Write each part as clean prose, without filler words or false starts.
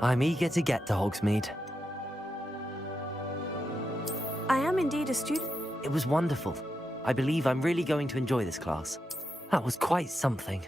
I'm eager to get to Hogsmeade. I am indeed a student. It was wonderful. I believe I'm really going to enjoy this class. That was quite something.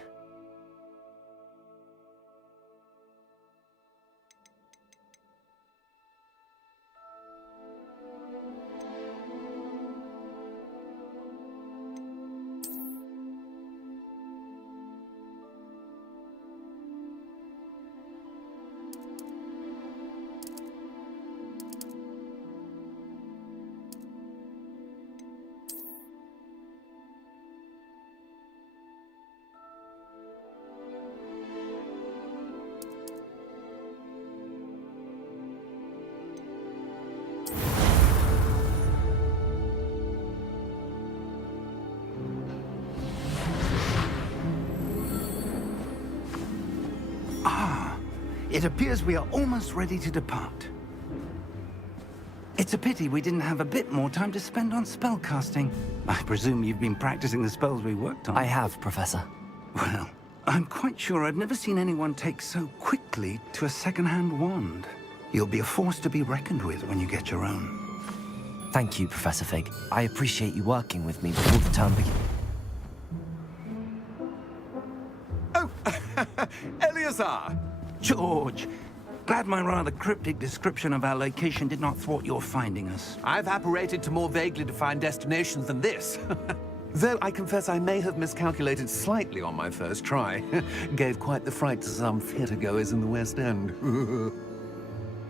It appears we are almost ready to depart. It's a pity we didn't have a bit more time to spend on spellcasting. I presume you've been practicing the spells we worked on. I have, Professor. Well, I'm quite sure I've never seen anyone take so quickly to a second-hand wand. You'll be a force to be reckoned with when you get your own. Thank you, Professor Fig. I appreciate you working with me before the term begins. Oh, Eleazar! George, glad my rather cryptic description of our location did not thwart your finding us. I've apparated to more vaguely defined destinations than this. Though I confess I may have miscalculated slightly on my first try. Gave quite the fright to some theatre-goers in the West End.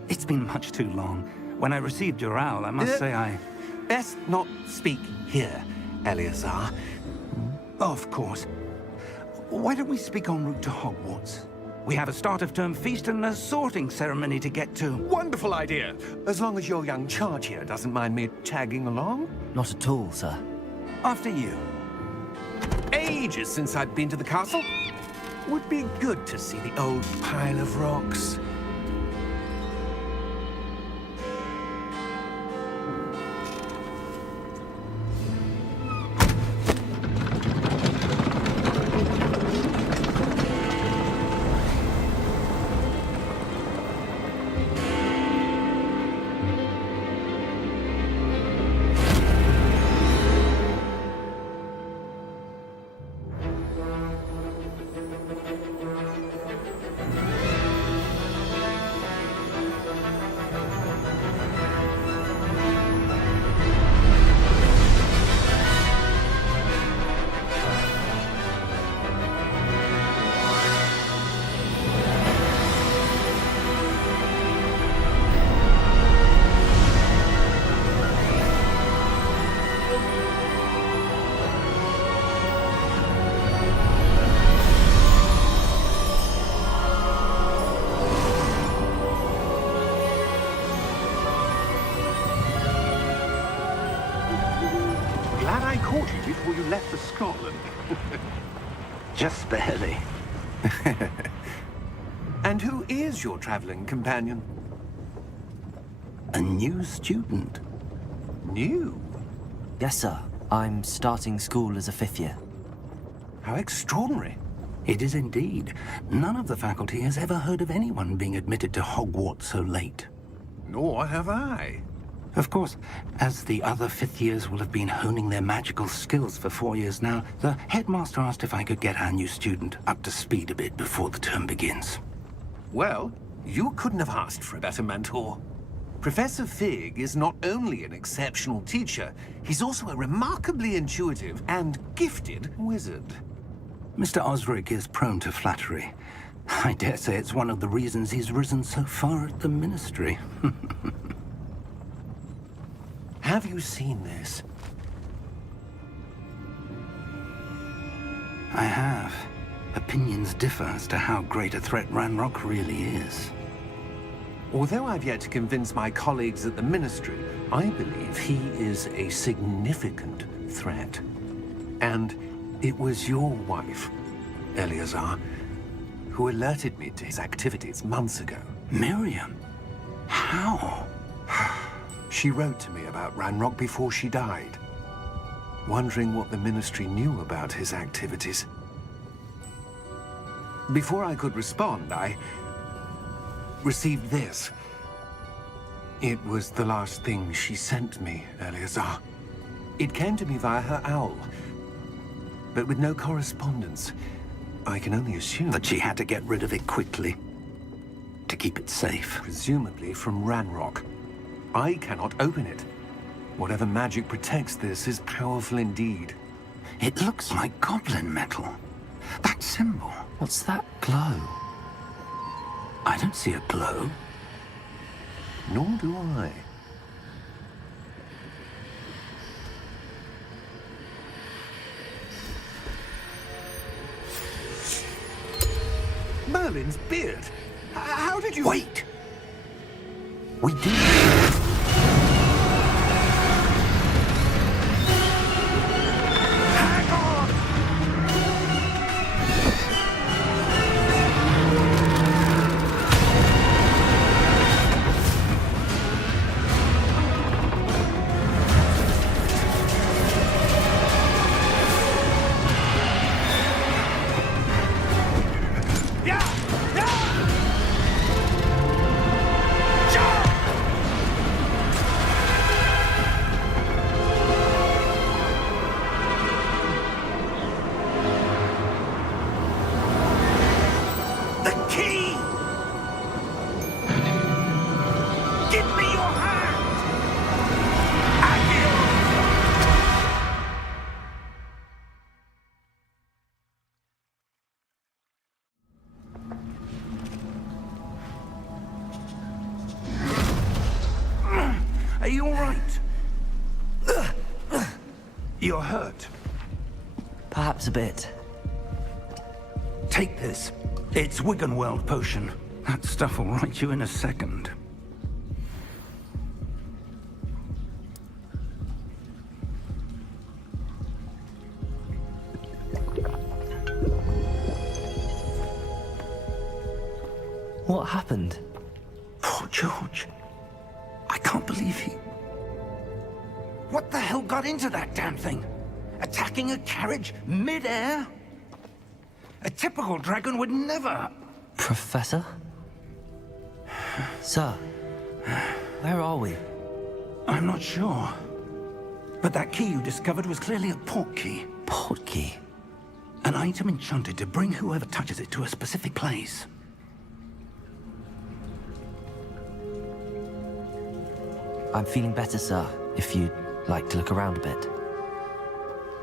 It's been much too long. When I received your owl, I must say I... Best not speak here, Eleazar. Of course. Why don't we speak en route to Hogwarts? We have a start-of-term feast and a sorting ceremony to get to. Wonderful idea! As long as your young charge here doesn't mind me tagging along. Not at all, sir. After you. Ages since I'd been to the castle. Would be good to see the old pile of rocks. Glad I caught you before you left for Scotland. Just barely. And who is your traveling companion? A new student. New? Yes, sir. I'm starting school as a 5th year. How extraordinary. It is indeed. None of the faculty has ever heard of anyone being admitted to Hogwarts so late. Nor have I. Of course, as the other 5th years will have been honing their magical skills for 4 years now, the headmaster asked if I could get our new student up to speed a bit before the term begins. Well, you couldn't have asked for a better mentor. Professor Fig is not only an exceptional teacher, he's also a remarkably intuitive and gifted wizard. Mr. Osric is prone to flattery. I dare say it's one of the reasons he's risen so far at the Ministry. Have you seen this? I have. Opinions differ as to how great a threat Ranrock really is. Although I've yet to convince my colleagues at the Ministry, I believe he is a significant threat. And it was your wife, Eleazar, who alerted me to his activities months ago. Miriam? How? She wrote to me about Ranrock before she died, wondering what the Ministry knew about his activities. Before I could respond, received this. It was the last thing she sent me, Eleazar. It came to me via her owl, but with no correspondence. I can only assume That she had to get rid of it quickly to keep it safe. presumably from Ranrock. I cannot open it. Whatever magic protects this is powerful indeed. It looks like goblin metal. That symbol. What's that glow? I don't see a glow. Nor do I. Merlin's beard. How did you... Wait! We do. Hang on! The key! Give me your hand! Are you all right? You're hurt. Perhaps a bit. Take this. It's Wiggenweld potion. That stuff will right you in a second. What happened? Poor George. I can't believe he... What the hell got into that damn thing? Attacking a carriage mid-air? A typical dragon would never... Professor? Sir, where are we? I'm not sure. But that key you discovered was clearly a port key. Port key? An item enchanted to bring whoever touches it to a specific place. I'm feeling better, sir, if you'd like to look around a bit.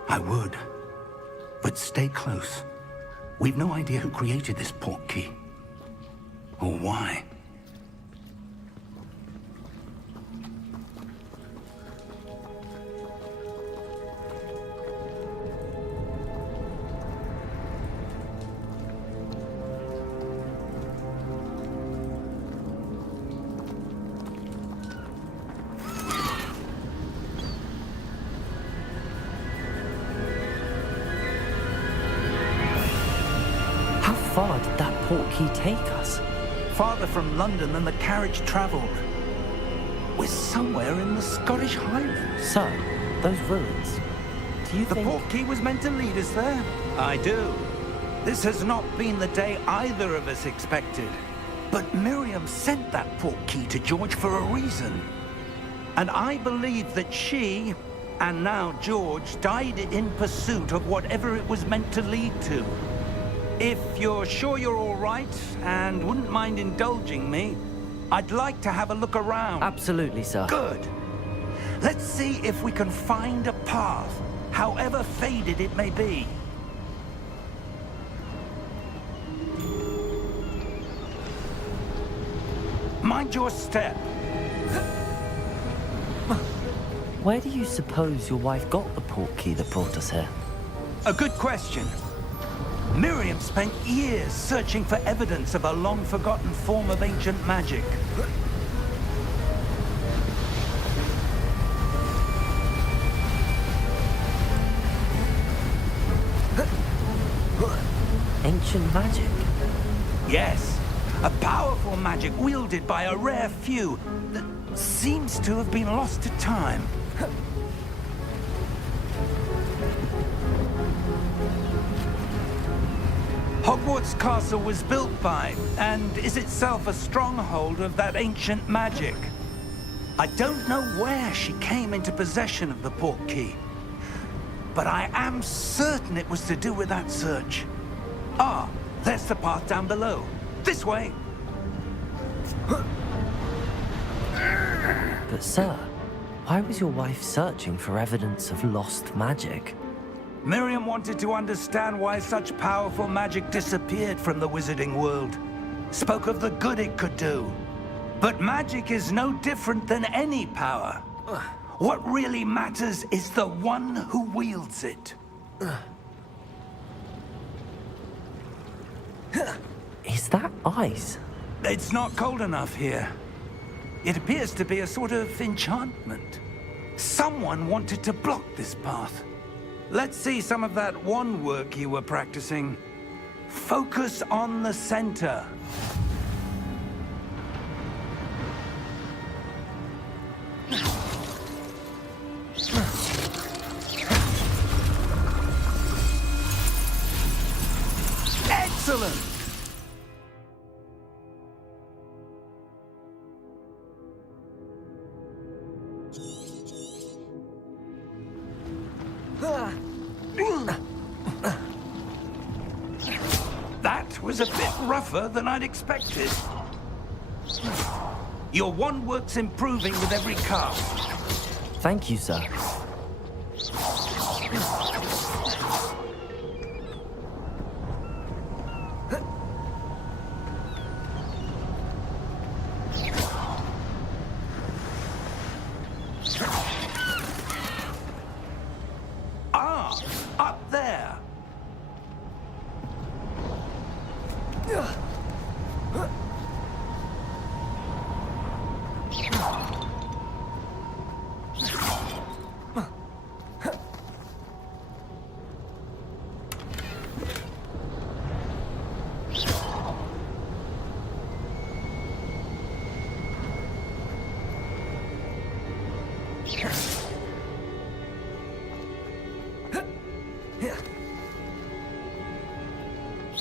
I would. But stay close. We've no idea who created this port key. Or why. How far did that port key take us? Farther from London than the carriage traveled. We're somewhere in the Scottish Highlands. Sir, those ruins. Do you The think... port key was meant to lead us there? I do. This has not been the day either of us expected. But Miriam sent that port key to George for a reason. And I believe that she, and now George, died in pursuit of whatever it was meant to lead to. If you're sure you're all right, and wouldn't mind indulging me, I'd like to have a look around. Absolutely, sir. Good. Let's see if we can find a path, however faded it may be. Mind your step. Where do you suppose your wife got the port key that brought us here? A good question. Miriam spent years searching for evidence of a long-forgotten form of ancient magic. Ancient magic? Yes, a powerful magic wielded by a rare few that seems to have been lost to time. Hogwarts Castle was built by, and is itself a stronghold of that ancient magic. I don't know where she came into possession of the portkey, but I am certain it was to do with that search. Ah, there's the path down below. This way. But sir, why was your wife searching for evidence of lost magic? Miriam wanted to understand why such powerful magic disappeared from the wizarding world. Spoke of the good it could do. But magic is no different than any power. What really matters is the one who wields it. Is that ice? It's not cold enough here. It appears to be a sort of enchantment. Someone wanted to block this path. Let's see some of that wand work you were practicing. Focus on the center. Excellent! That was a bit rougher than I'd expected. Your wand work's improving with every cast. Thank you, sir. Ah, up there.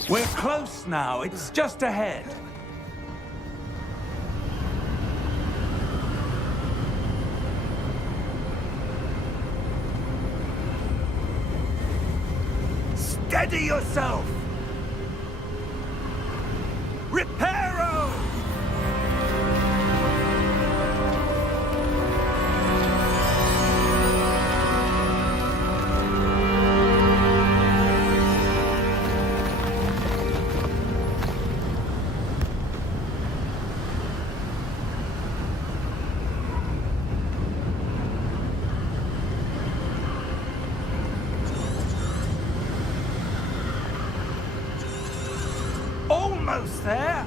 We're close now. It's just ahead. Steady yourself! Reparo! Almost there.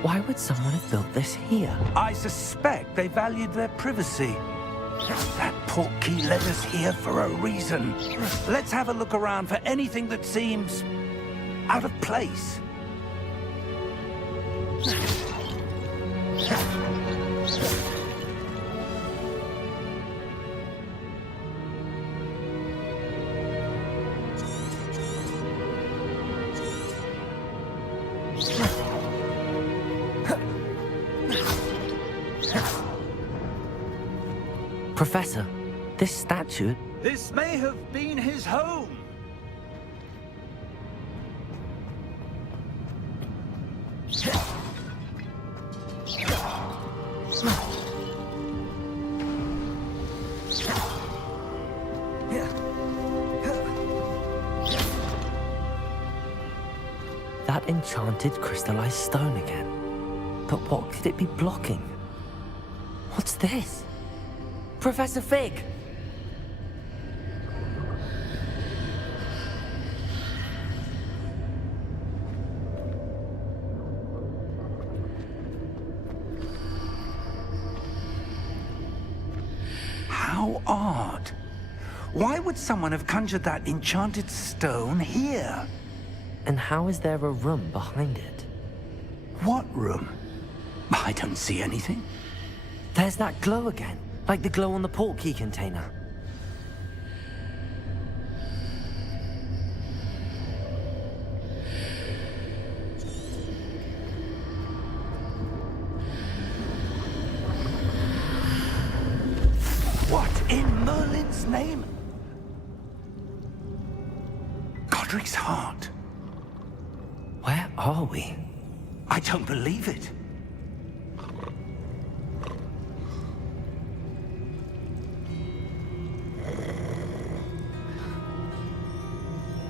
Why would someone have built this here? I suspect they valued their privacy. That portkey led us here for a reason. Let's have a look around for anything that seems out of place. Professor, this statue... This may have been his home. That enchanted crystallized stone again. But what could it be blocking? What's this? Professor Fig! odd. Why would someone have conjured that enchanted stone here? And how is there a room behind it? What room? I don't see anything. There's that glow again, like the glow on the portkey container. What in Merlin's name? Godric's heart. Where are we? I don't believe it.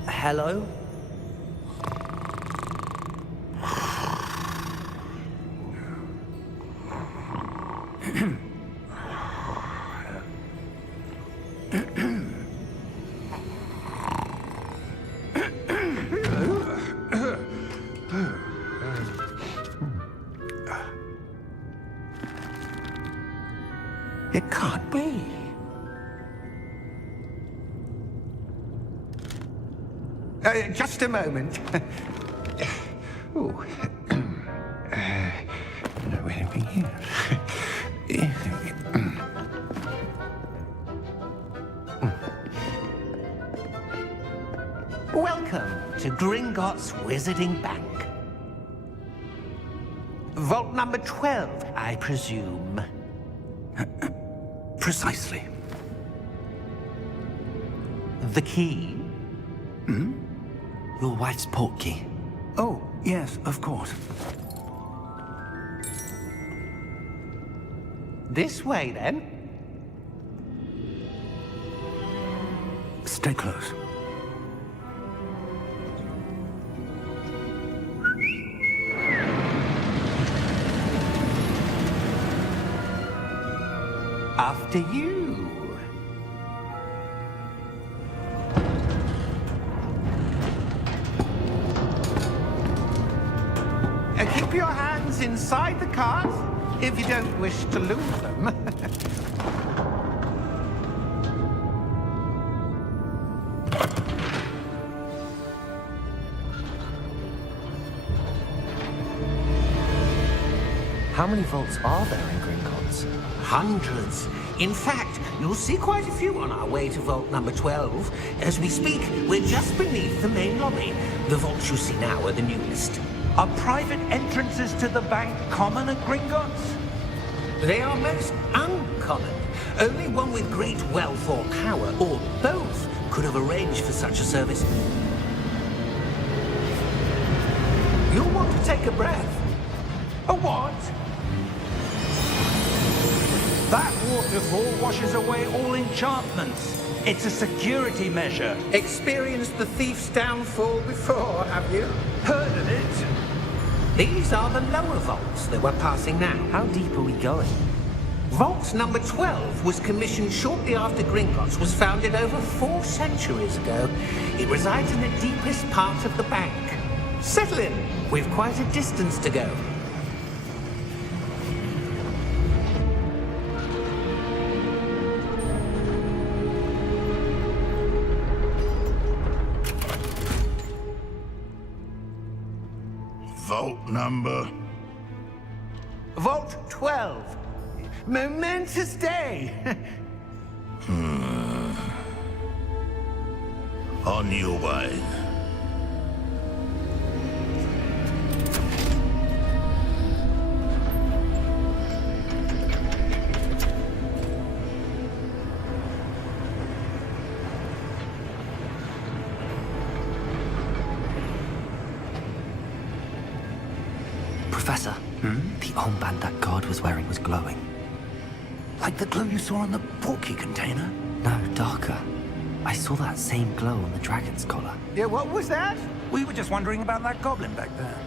Hello? It can't be. Just a moment. Ooh. No anything here. Welcome to Gringotts Wizarding Bank. Vault number 12, I presume. Precisely. The key? Your wife's portkey. Oh, yes, of course. This way, then. Stay close. After you. Keep your hands inside the cart if you don't wish to lose them. How many vaults are there in Gringotts? Hundreds. In fact, you'll see quite a few on our way to vault number 12. As we speak, we're just beneath the main lobby. The vaults you see now are the newest. Are private entrances to the bank common at Gringotts? They are most uncommon. Only one with great wealth or power, or both, could have arranged for such a service. You'll want to take a breath. A what? That waterfall washes away all enchantments. It's a security measure. Experienced the thief's downfall before, have you? Heard of it? These are the lower vaults that we're passing now. How deep are we going? Vault number 12 was commissioned shortly after Gringotts was founded over 4 centuries ago. It resides in the deepest part of the bank. Settle in. We've quite a distance to go. Vault number? Vault 12. Momentous day. On your way. Professor, the armband that guard was wearing was glowing. Like the glow you saw on the portkey container? No, darker. I saw that same glow on the dragon's collar. Yeah, what was that? We were just wondering about that goblin back there.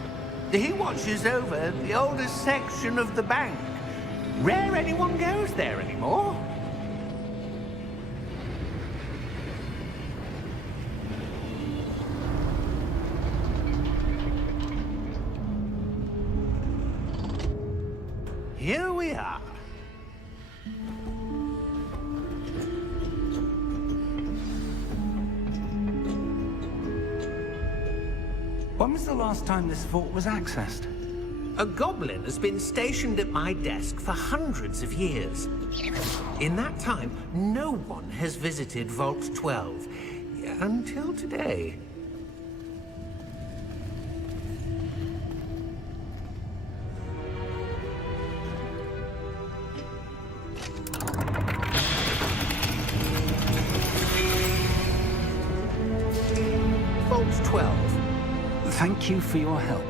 He watches over the oldest section of the bank. Rare anyone goes there anymore. Here we are. the last time this vault was accessed? A goblin has been stationed at my desk for hundreds of years. In that time, no one has visited Vault 12. Until today. Vault 12. Thank you for your help.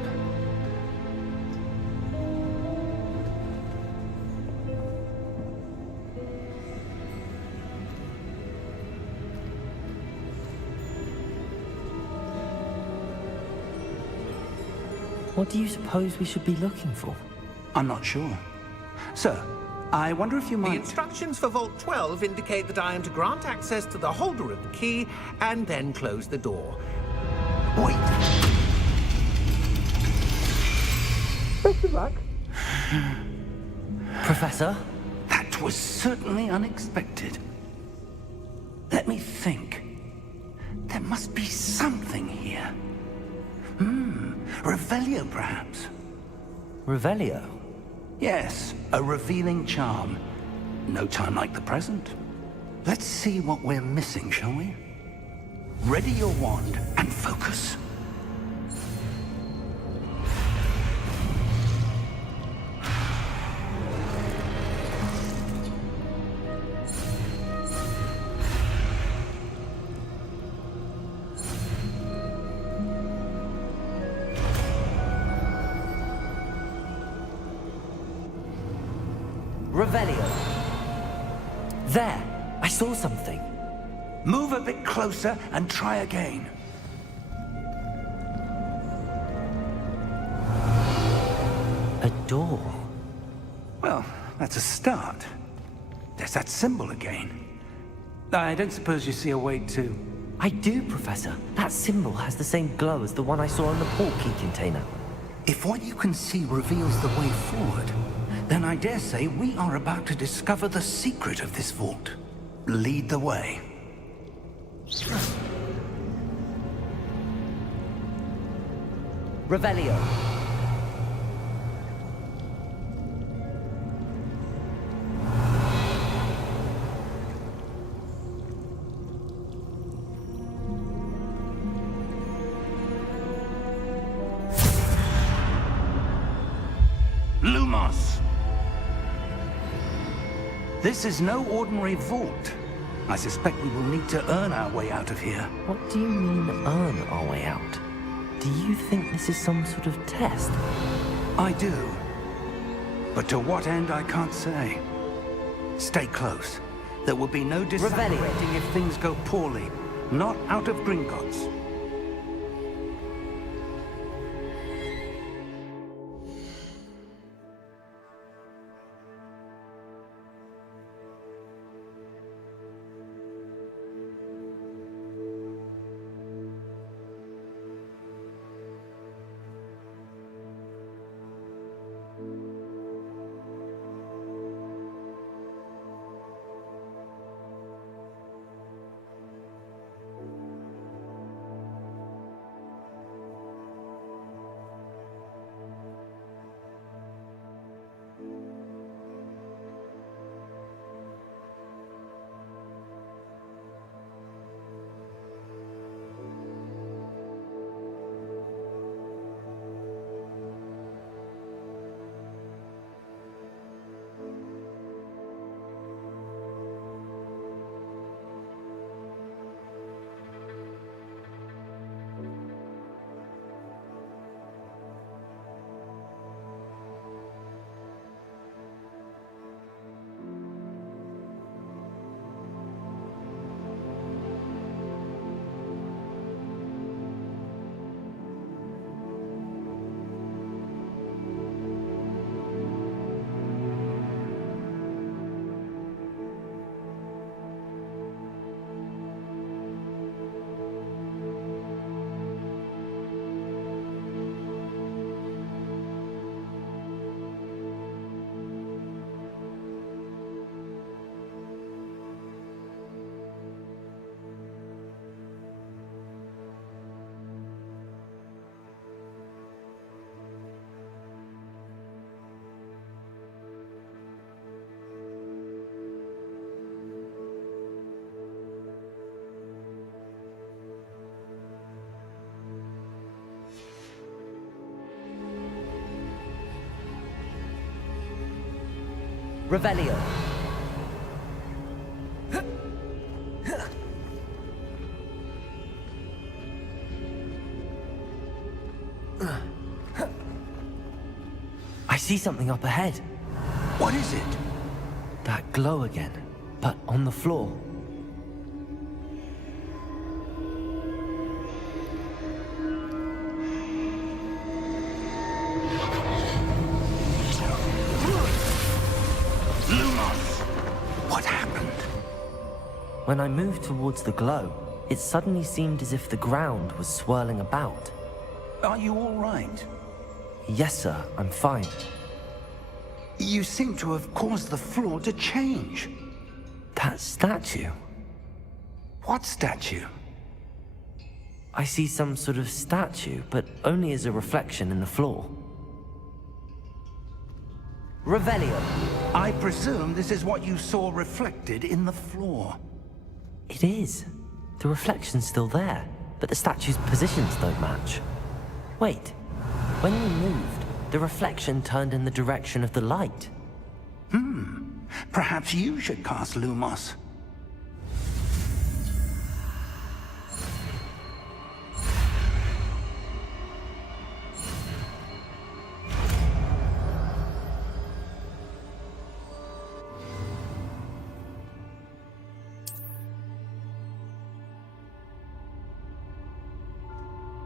What do you suppose we should be looking for? I'm not sure. Sir, I wonder if you The might... instructions for Vault 12 indicate that I am to grant access to the holder of the key and then close the door. Wait! Best of luck. Professor? That was certainly unexpected. Let me think. There must be something here. Revelio, perhaps? Revelio? Yes, a revealing charm. No time like the present. Let's see what we're missing, shall we? Ready your wand and focus. Revelio. There! I saw something. Move a bit closer and try again. A door. Well, that's a start. There's that symbol again. I don't suppose you see a way to... I do, Professor. That symbol has the same glow as the one I saw in the port key container. If what you can see reveals the way forward, then I dare say we are about to discover the secret of this vault. Lead the way. Revelio. Lumos! This is no ordinary vault. I suspect we will need to earn our way out of here. What do you mean, earn our way out? Do you think this is some sort of test? I do. But to what end, I can't say. Stay close. There will be no disintegrating if things go poorly. Not out of Gringotts. Revelio. I see something up ahead. What is it? That glow again, but on the floor. What happened? When I moved towards the glow, it suddenly seemed as if the ground was swirling about. Are you all right? Yes, sir, I'm fine. You seem to have caused the floor to change. That statue? What statue? I see some sort of statue, but only as a reflection in the floor. Revelio. I presume this is what you saw reflected in the floor. It is. The reflection's still there, but the statue's positions don't match. Wait, when we moved, the reflection turned in the direction of the light. Perhaps you should cast Lumos.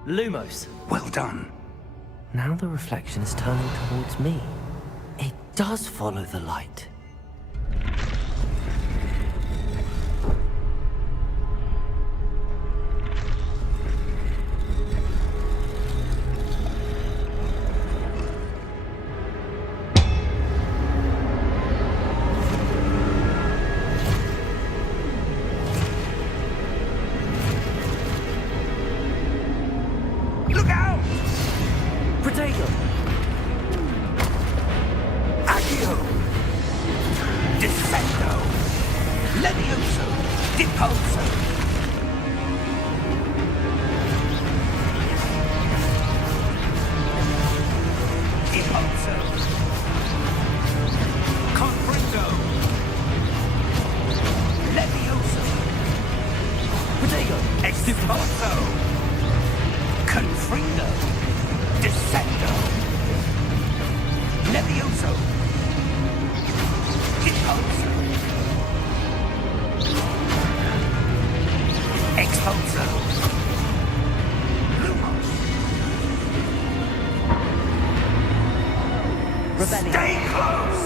Lumos. Well done. Now the reflection is turning towards me. It does follow the light. Look out! Protego! Accio! Descendo! Levioso! Deposo! Deposo! Confringo! Levioso! Protego! Exposo! Confringo! Descendo! Levioso! Deposo! Exposo! Lumos! Revelio. Stay close!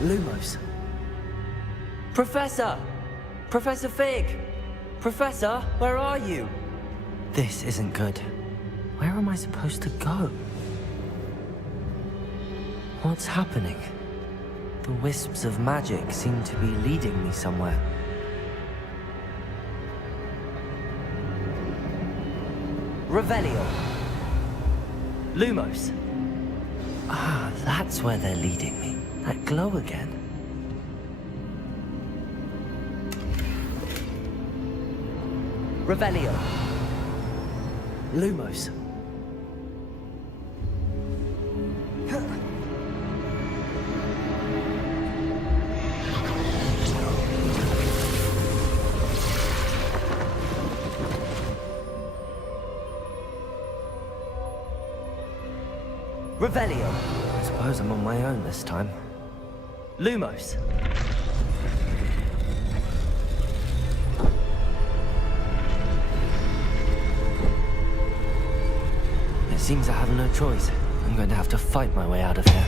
Lumos. Professor! Professor Fig! Professor, where are you? This isn't good. Where am I supposed to go? What's happening? The wisps of magic seem to be leading me somewhere. Revelio. Lumos. Ah, that's where they're leading me. That glow again. Revelio. Lumos. Revelio. I suppose I'm on my own this time. Lumos. It seems I have no choice. I'm going to have to fight my way out of here.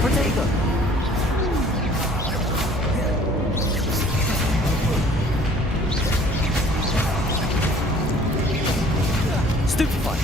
Protego! Stupefy!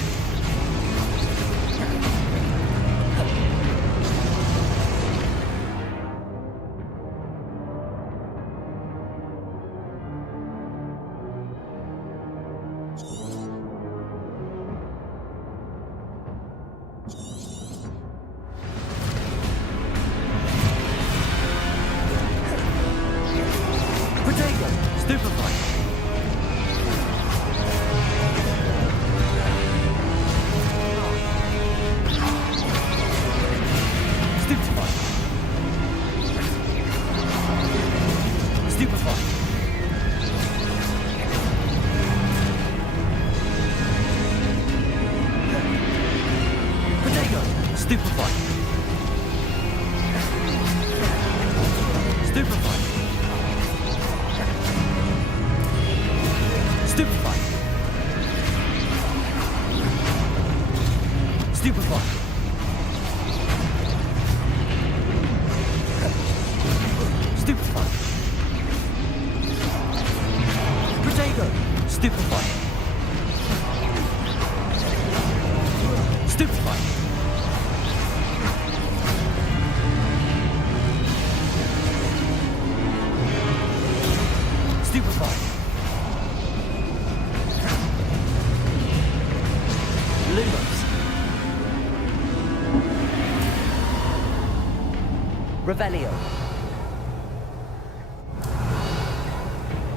Revelio.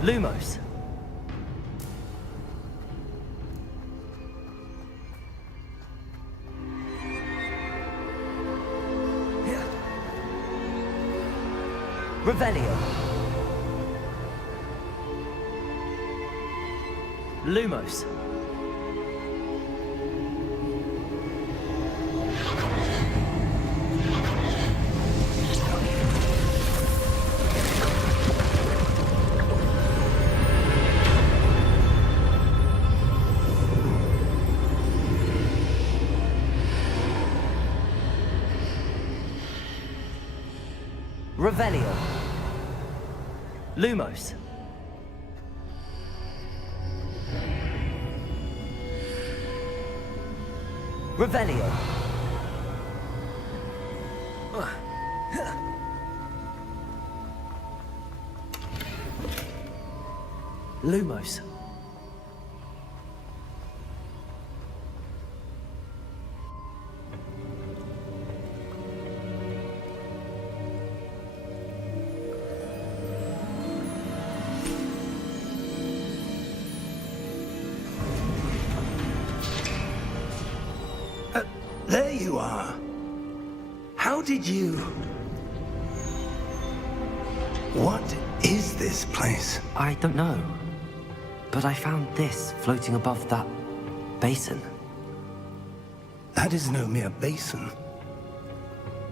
Lumos. Revelio. Lumos. Revelio. Lumos. Revelio. Lumos. There you are. How did you... What is this place? I don't know. But I found this floating above that basin. That is no mere basin.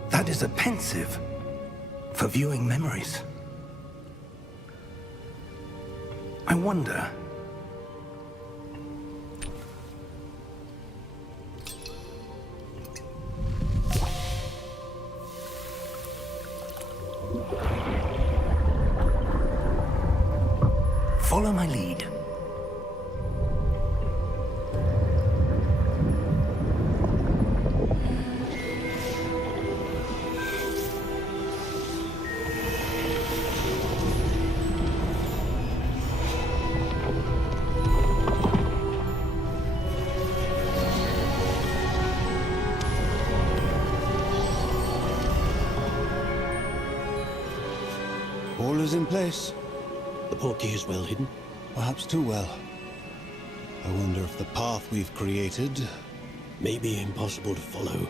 That is a pensive for viewing memories. I wonder... Follow my lead. All is in place. The portkey is well hidden. Perhaps too well. I wonder if the path we've created... May be impossible to follow.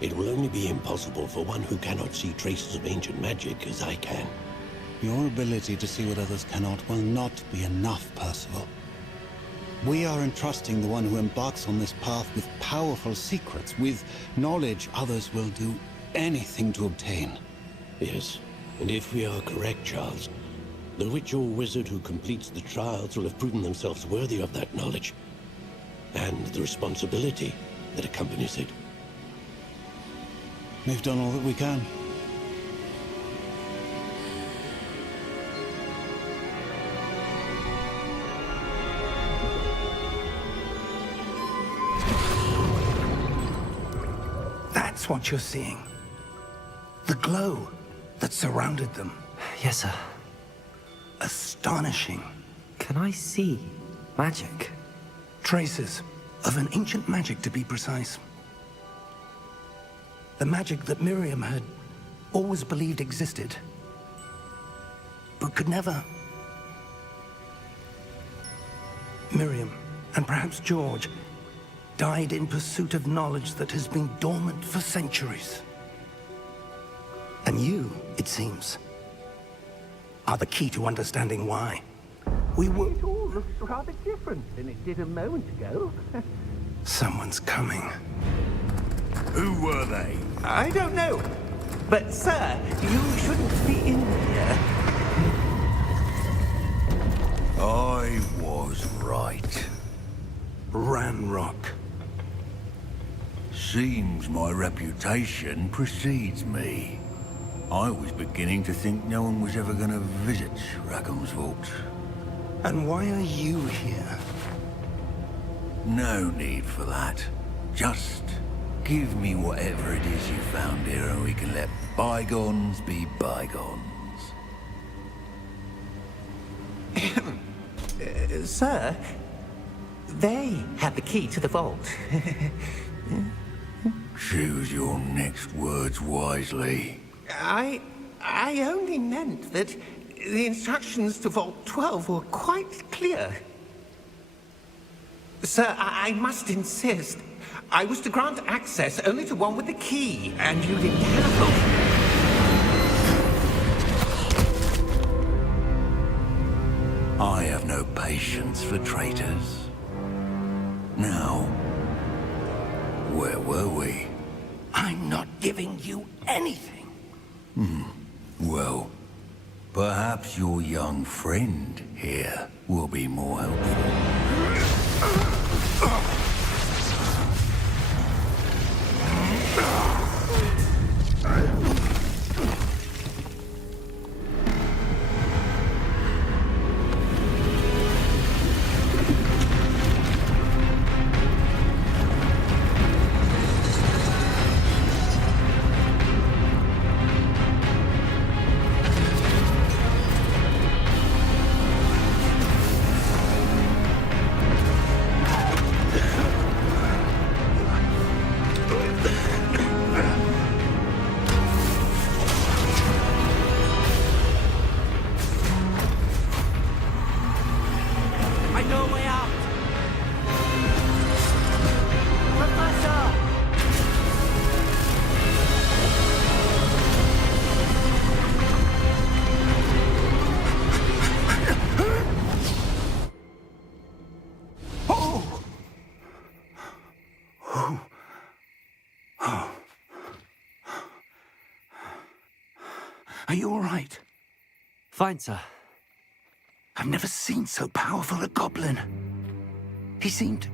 It will only be impossible for one who cannot see traces of ancient magic as I can. Your ability to see what others cannot will not be enough, Percival. We are entrusting the one who embarks on this path with powerful secrets, with knowledge others will do anything to obtain. Yes, and if we are correct, Charles, the witch or wizard who completes the trials will have proven themselves worthy of that knowledge, and the responsibility that accompanies it. We've done all that we can. That's what you're seeing. The glow that surrounded them. Yes, sir. Astonishing. Can I see magic? Traces of an ancient magic, to be precise. The magic that Miriam had always believed existed, but could never. Miriam, and perhaps George, died in pursuit of knowledge that has been dormant for centuries. And you, it seems, are the key to understanding why. We were... It all looks rather different than it did a moment ago. Someone's coming. Who were they? I don't know. But, sir, you shouldn't be in here. I was right. Ranrock. Seems my reputation precedes me. I was beginning to think no one was ever going to visit Rackham's vault. And why are you here? No need for that. Just give me whatever it is you found here and we can let bygones be bygones. Sir, they have the key to the vault. Choose your next words wisely. I only meant that the instructions to Vault 12 were quite clear. Sir, I must insist. I was to grant access only to one with the key, and you didn't have them. I have no patience for traitors. Now, where were we? I'm not giving you anything. Well, perhaps your young friend here will be more helpful. Are you all right? Fine, sir. I've never seen so powerful a goblin. He seemed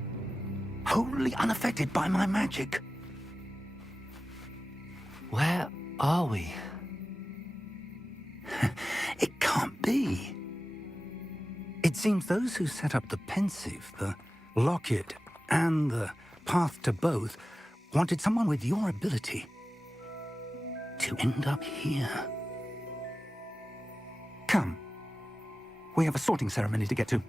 wholly unaffected by my magic. Where are we? It can't be. It seems those who set up the pensive, the locket, and the path to both wanted someone with your ability to end up here. Come. We have a sorting ceremony to get to.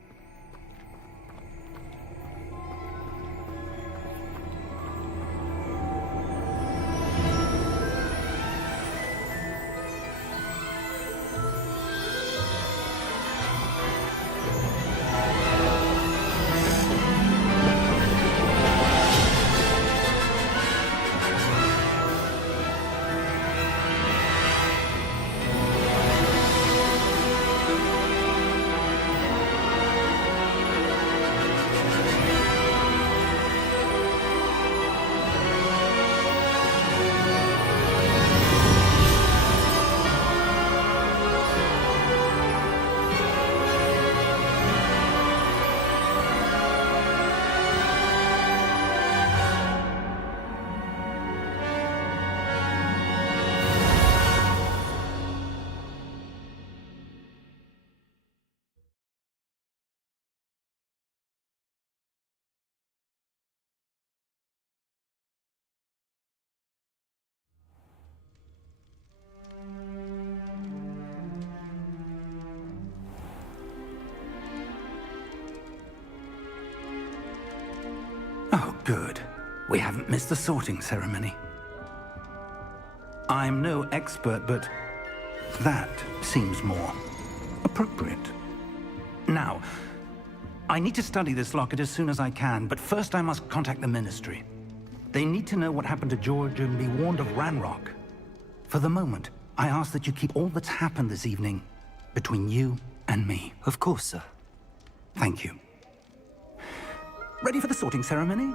Oh, good. We haven't missed the sorting ceremony. I'm no expert, but that seems more appropriate. Now, I need to study this locket as soon as I can, but first I must contact the Ministry. They need to know what happened to George and be warned of Ranrock. For the moment, I ask that you keep all that's happened this evening between you and me. Of course, sir. Thank you. Ready for the sorting ceremony?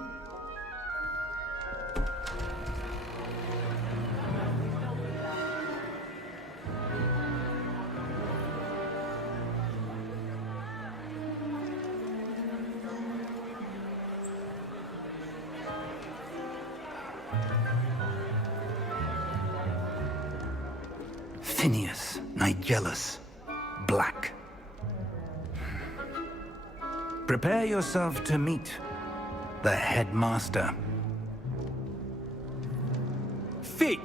Phineas, Nigellus, Black. Prepare yourself to meet the headmaster. Fig,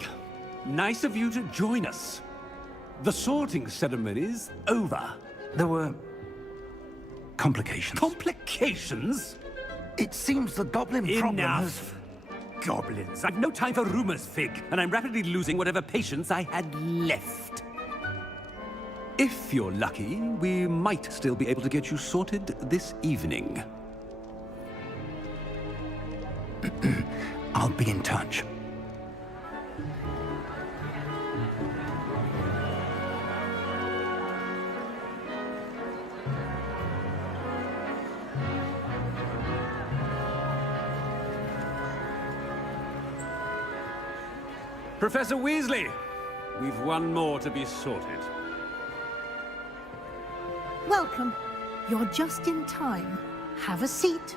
nice of you to join us. The sorting ceremony's over. There were complications. Complications? It seems the goblin problem has... Enough. goblins! I've no time for rumors, Fig, and I'm rapidly losing whatever patience I had left. If you're lucky, we might still be able to get you sorted this evening. I'll be in touch. Professor Weasley, we've one more to be sorted. Welcome. You're just in time. Have a seat.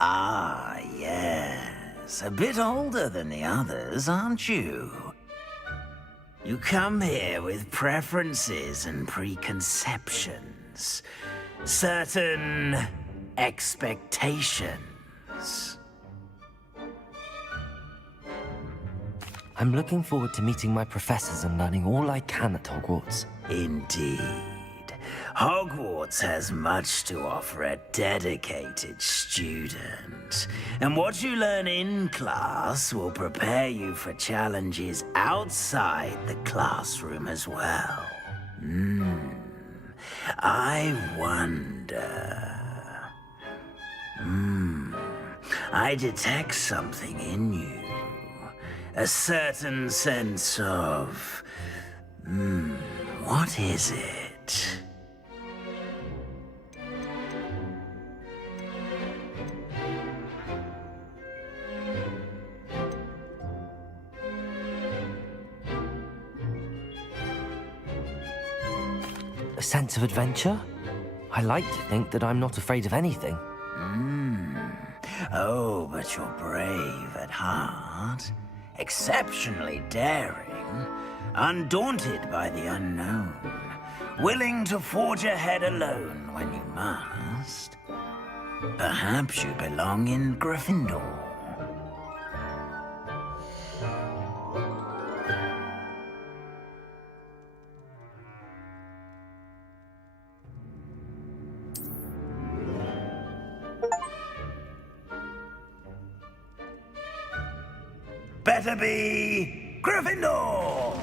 Ah, yes. A bit older than the others, aren't you? You come here with preferences and preconceptions. Certain expectations. I'm looking forward to meeting my professors and learning all I can at Hogwarts. Indeed. Hogwarts has much to offer a dedicated student. And what you learn in class will prepare you for challenges outside the classroom as well. I wonder... I detect something in you. A certain sense of... what is it? A sense of adventure? I like to think that I'm not afraid of anything. Oh, but you're brave at heart. Exceptionally daring. Undaunted by the unknown. Willing to forge ahead alone when you must. Perhaps you belong in Gryffindor. Better be Gryffindor!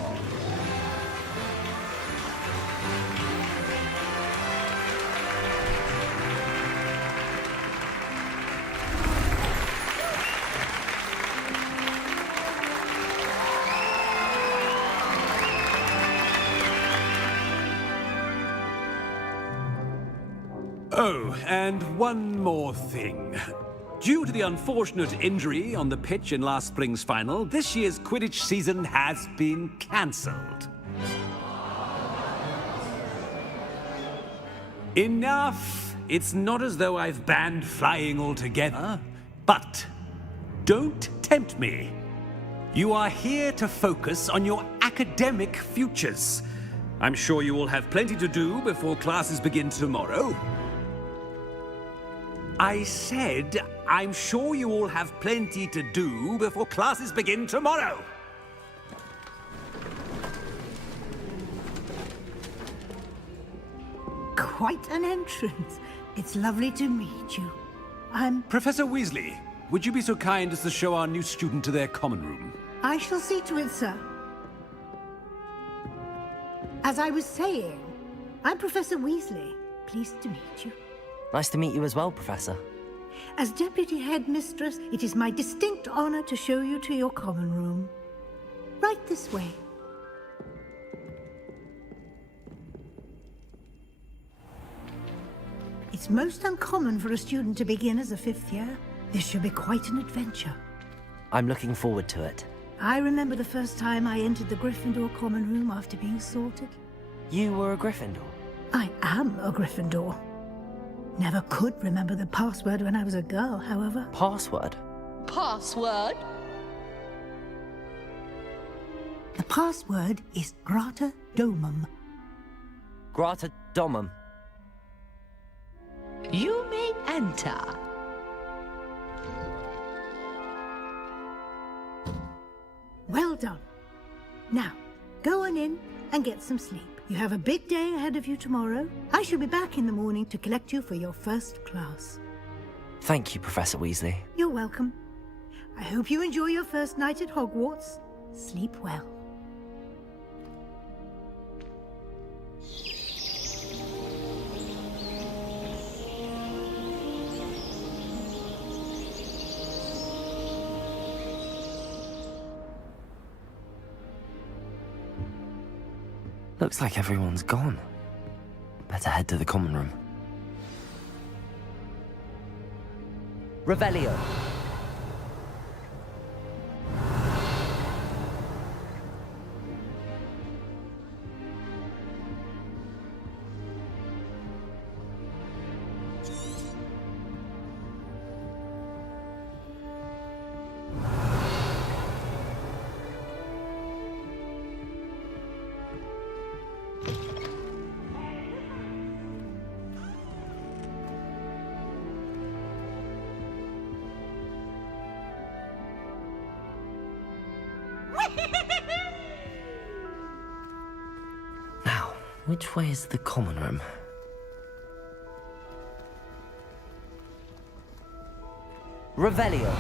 Oh, and one more thing. Due to the unfortunate injury on the pitch in last spring's final, this year's Quidditch season has been cancelled. Enough! It's not as though I've banned flying altogether, but don't tempt me. You are here to focus on your academic futures. I'm sure you will have plenty to do before classes begin tomorrow. I said, I'm sure you all have plenty to do before classes begin tomorrow. Quite an entrance. It's lovely to meet you. Professor Weasley, would you be so kind as to show our new student to their common room? I shall see to it, sir. As I was saying, I'm Professor Weasley. Pleased to meet you. Nice to meet you as well, Professor. As Deputy Headmistress, it is my distinct honor to show you to your common room. Right this way. It's most uncommon for a student to begin as a fifth year. This should be quite an adventure. I'm looking forward to it. I remember the first time I entered the Gryffindor common room after being sorted. You were a Gryffindor? I am a Gryffindor. Never could remember the password when I was a girl, however. Password? Password? The password is Grata Domum. Grata Domum. You may enter. Well done. Now, go on in and get some sleep. You have a big day ahead of you tomorrow. I shall be back in the morning to collect you for your first class. Thank you, Professor Weasley. You're welcome. I hope you enjoy your first night at Hogwarts. Sleep well. Looks like everyone's gone. Better head to the common room. Revelio. Now, which way is the common room? Revelio.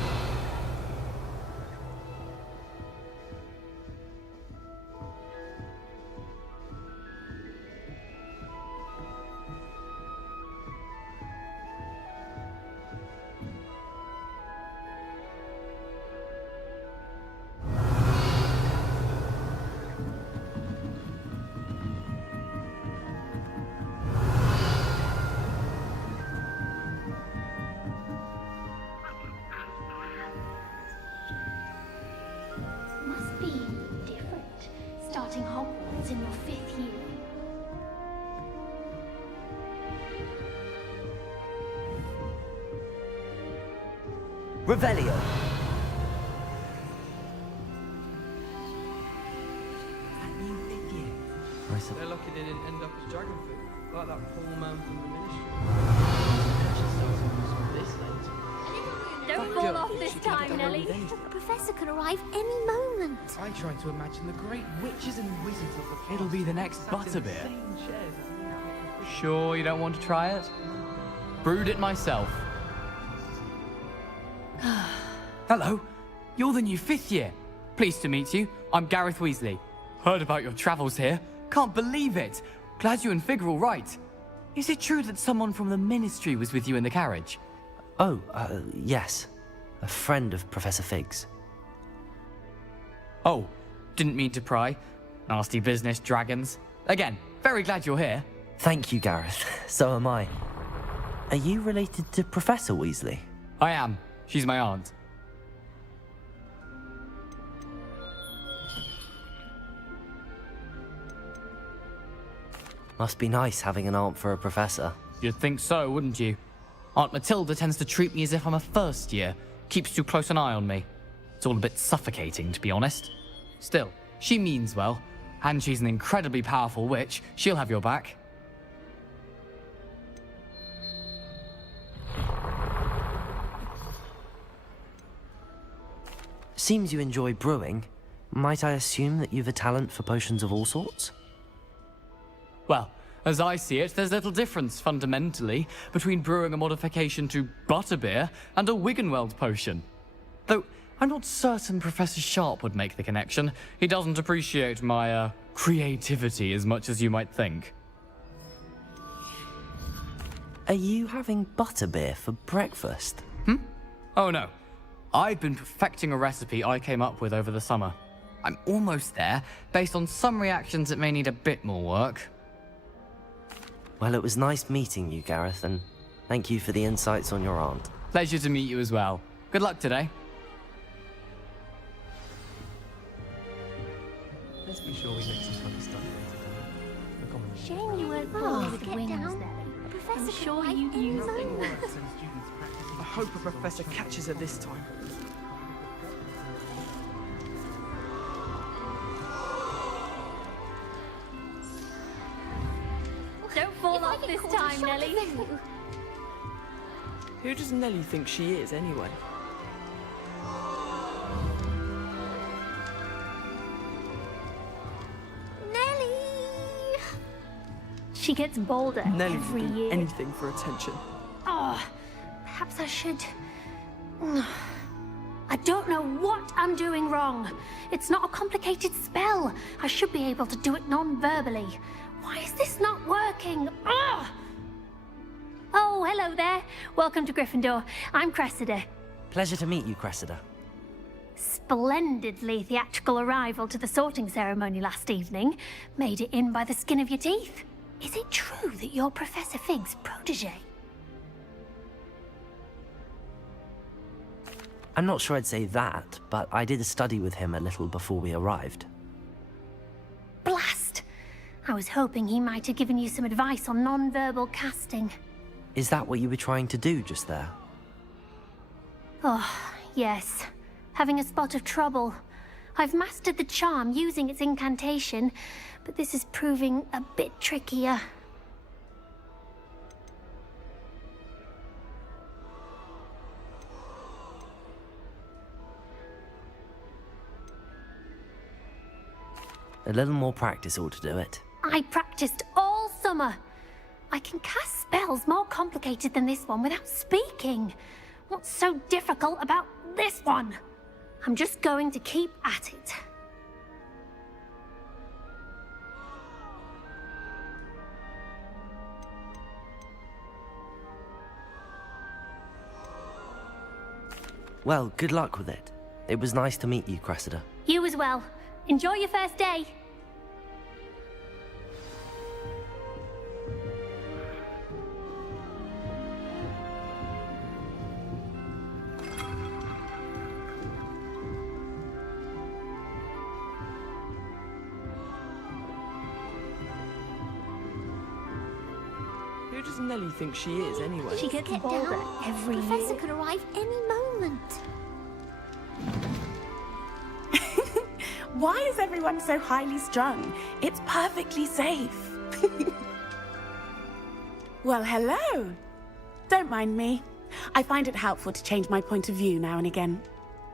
Must be different, starting Hogwarts in your 5th year. Revelio. They're lucky they didn't end up as dragon food, like that poor man from the ministry. Don't fall off this time, Nelly. The professor could arrive any moment. I try to imagine the great witches and wizards of the past. It'll be the next sat in the butterbeer. same chairs as we have at Sure you don't want to try it? Brewed it myself. Hello, you're the new 5th year. Pleased to meet you. I'm Gareth Weasley. Heard about your travels here. Can't believe it. Glad you and Fig are all right. Is it true that someone from the Ministry was with you in the carriage? Oh, yes. A friend of Professor Fig's. Oh, didn't mean to pry. Nasty business, dragons. Again, very glad you're here. Thank you, Gareth. So am I. Are you related to Professor Weasley? I am. She's my aunt. Must be nice having an aunt for a professor. You'd think so, wouldn't you? Aunt Matilda tends to treat me as if I'm a first year. Keeps too close an eye on me. It's all a bit suffocating, to be honest. Still, she means well. And she's an incredibly powerful witch. She'll have your back. Seems you enjoy brewing. Might I assume that you've a talent for potions of all sorts? Well, as I see it, there's little difference, fundamentally, between brewing a modification to butterbeer and a Wiggenweld potion. Though, I'm not certain Professor Sharp would make the connection. He doesn't appreciate my, creativity as much as you might think. Are you having butterbeer for breakfast? Oh no. I've been perfecting a recipe I came up with over the summer. I'm almost there, based on some reactions that may need a bit more work. Well, it was nice meeting you, Gareth, and thank you for the insights on your aunt. Pleasure to meet you as well. Good luck today. Let's be sure we make some fun stuff later. Shame you weren't born with wings there. The professor sure you use them. I hope a professor catches her this time. Don't fall off this time, Nelly. Who does Nelly think she is, anyway? She gets bolder Nelly would every do year. anything for attention. Oh, perhaps I should... I don't know what I'm doing wrong. It's not a complicated spell. I should be able to do it non-verbally. Why is this not working? Ugh! Oh, hello there. Welcome to Gryffindor. I'm Cressida. Pleasure to meet you, Cressida. Splendidly theatrical arrival to the sorting ceremony last evening. Made it in by the skin of your teeth. Is it true that you're Professor Fig's protege? I'm not sure I'd say that, but I did a study with him a little before we arrived. Blast! I was hoping he might have given you some advice on non-verbal casting. Is that what you were trying to do just there? Oh, yes. Having a spot of trouble. I've mastered the charm using its incantation, but this is proving a bit trickier. A little more practice ought to do it. I practiced all summer. I can cast spells more complicated than this one without speaking. What's so difficult about this one? I'm just going to keep at it. Well, good luck with it. It was nice to meet you, Cressida. You as well. Enjoy your first day. Who does Nelly think she is, anyway? She gets Get bolder down. every Professor year. could arrive any moment. Why is everyone so highly strung? It's perfectly safe. Well, hello. Don't mind me. I find it helpful to change my point of view now and again.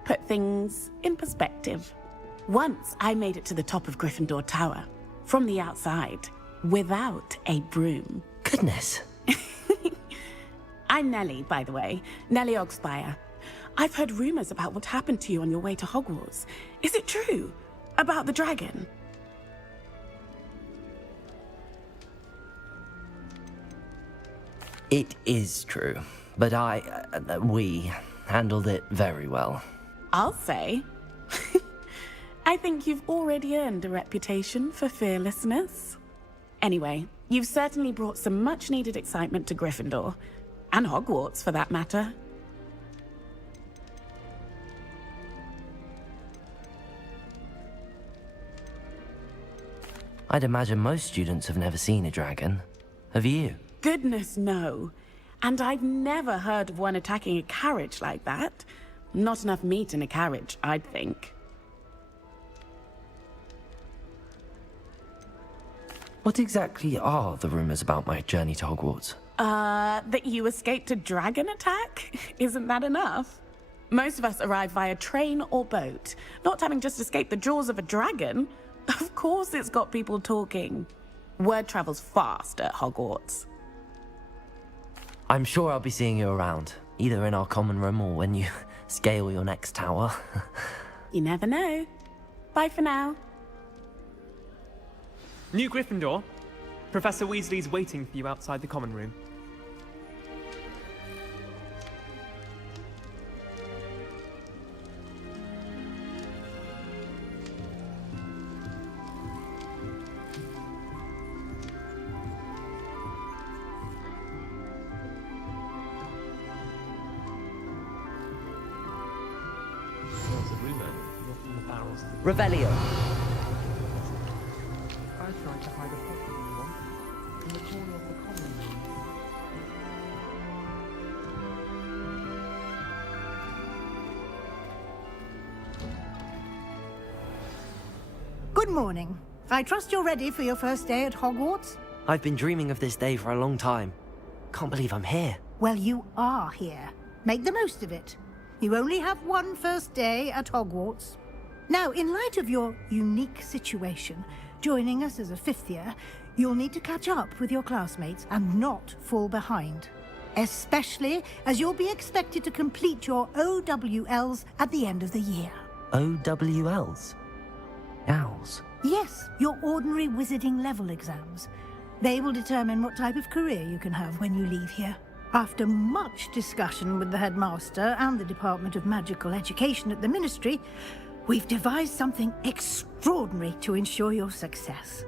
Put things in perspective. Once I made it to the top of Gryffindor Tower, from the outside, without a broom. Goodness. I'm Nelly, by the way. Nelly Ogspire. I've heard rumors about what happened to you on your way to Hogwarts. Is it true? About the dragon? It is true, but we handled it very well. I'll say. I think you've already earned a reputation for fearlessness. Anyway, you've certainly brought some much-needed excitement to Gryffindor. And Hogwarts, for that matter. I'd imagine most students have never seen a dragon. Have you? Goodness, no. And I've never heard of one attacking a carriage like that. Not enough meat in a carriage, I'd think. What exactly are the rumors about my journey to Hogwarts? That you escaped a dragon attack? Isn't that enough? Most of us arrive via train or boat, not having just escaped the jaws of a dragon. Of course it's got people talking. Word travels fast at Hogwarts. I'm sure I'll be seeing you around, either in our common room or when you scale your next tower. You never know. Bye for now. New Gryffindor. Professor Weasley's waiting for you outside the common room. Revelio. I tried to hide a Pokemon one in the corner of the common room. Good morning. I trust you're ready for your first day at Hogwarts? I've been dreaming of this day for a long time. Can't believe I'm here. Well, you are here. Make the most of it. You only have one first day at Hogwarts. Now, in light of your unique situation, joining us as a fifth year, You'll need to catch up with your classmates and not fall behind. Especially as you'll be expected to complete your OWLs at the end of the year. OWLs? Owls? Yes, your ordinary wizarding level exams. They will determine what type of career you can have when you leave here. After much discussion with the headmaster and the Department of Magical Education at the Ministry, we've devised something extraordinary to ensure your success.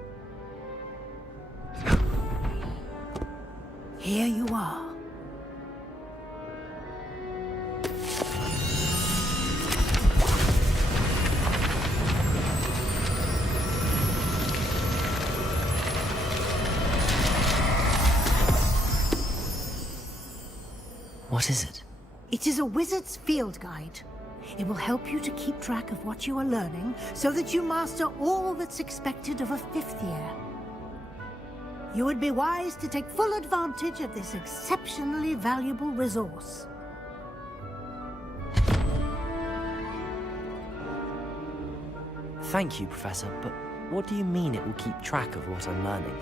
Here you are. What is it? It is a wizard's field guide. It will help you to keep track of what you are learning so that you master all that's expected of a 5th year. You would be wise to take full advantage of this exceptionally valuable resource. Thank you, Professor, but what do you mean it will keep track of what I'm learning?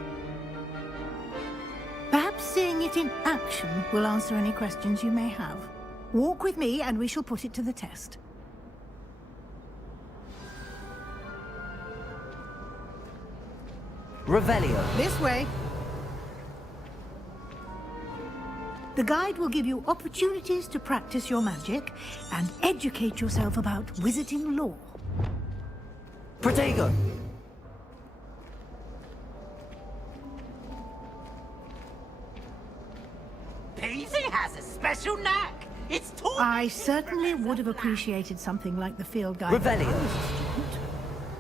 Perhaps seeing it in action will answer any questions you may have. Walk with me and we shall put it to the test. Revelio. This way. The guide will give you opportunities to practice your magic and educate yourself about wizarding lore. Protego! Peasy has a special knack. It's taught. I certainly would have appreciated something like the field guide. Revelio.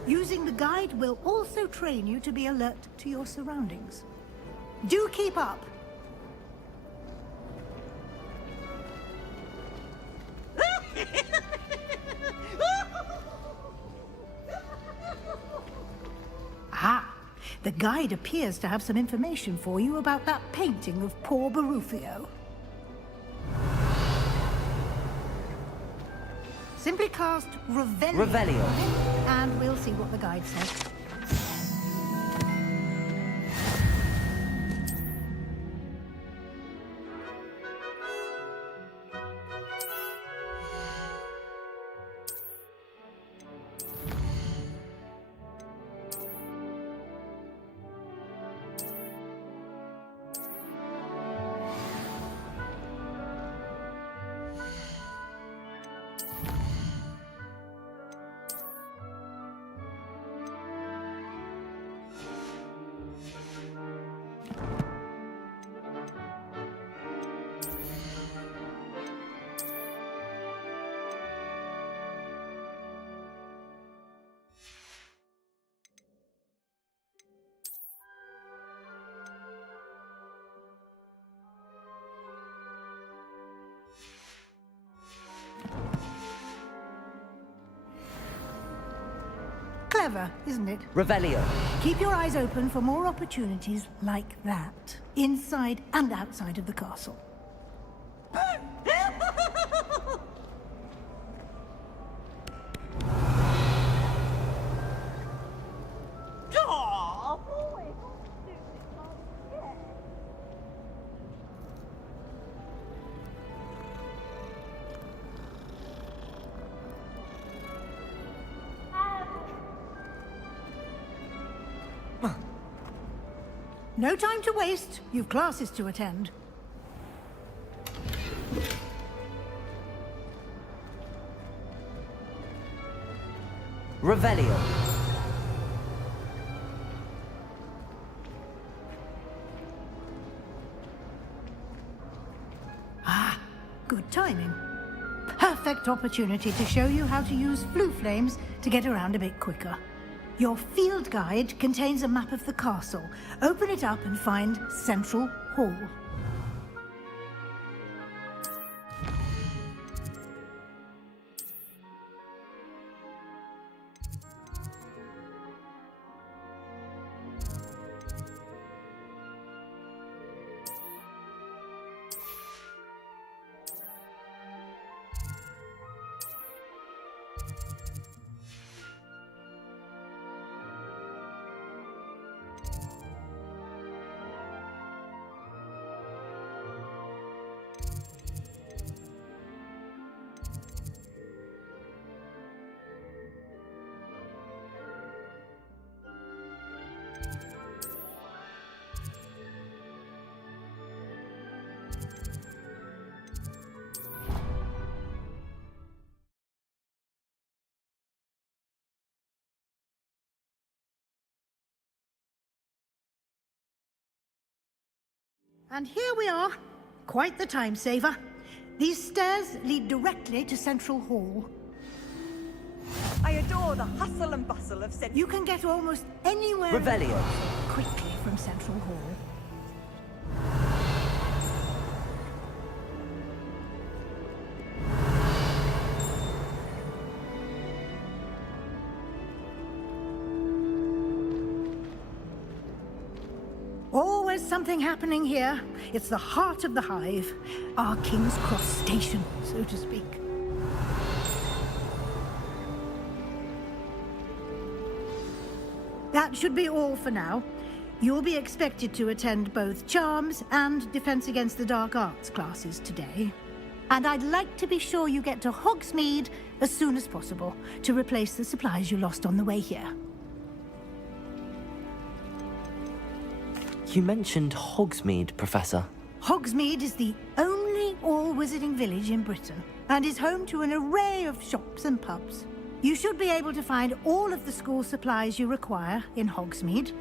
Using the guide will also train you to be alert to your surroundings. Do keep up. Ah, the guide appears to have some information for you about that painting of poor Barufio. Simply cast Revelio. And we'll see what the guide says. Clever, isn't it? Revelio. Keep your eyes open for more opportunities like that, inside and outside of the castle. No time to waste. You've classes to attend. Revelio. Ah, good timing. Perfect opportunity to show you how to use flue flames to get around a bit quicker. Your field guide contains a map of the castle. Open it up and find Central Hall. And here we are. Quite the time saver. These stairs lead directly to Central Hall. I adore the hustle and bustle of Central. You can get almost anywhere Revelio. quickly from Central Hall. Always something happening here. It's the heart of the hive. Our King's Cross station, so to speak. That should be all for now. You'll be expected to attend both Charms and Defense Against the Dark Arts classes today. And I'd like to be sure you get to Hogsmeade as soon as possible to replace the supplies you lost on the way here. You mentioned Hogsmeade, Professor. Hogsmeade is the only all-wizarding village in Britain and is home to an array of shops and pubs. You should be able to find all of the school supplies you require in Hogsmeade.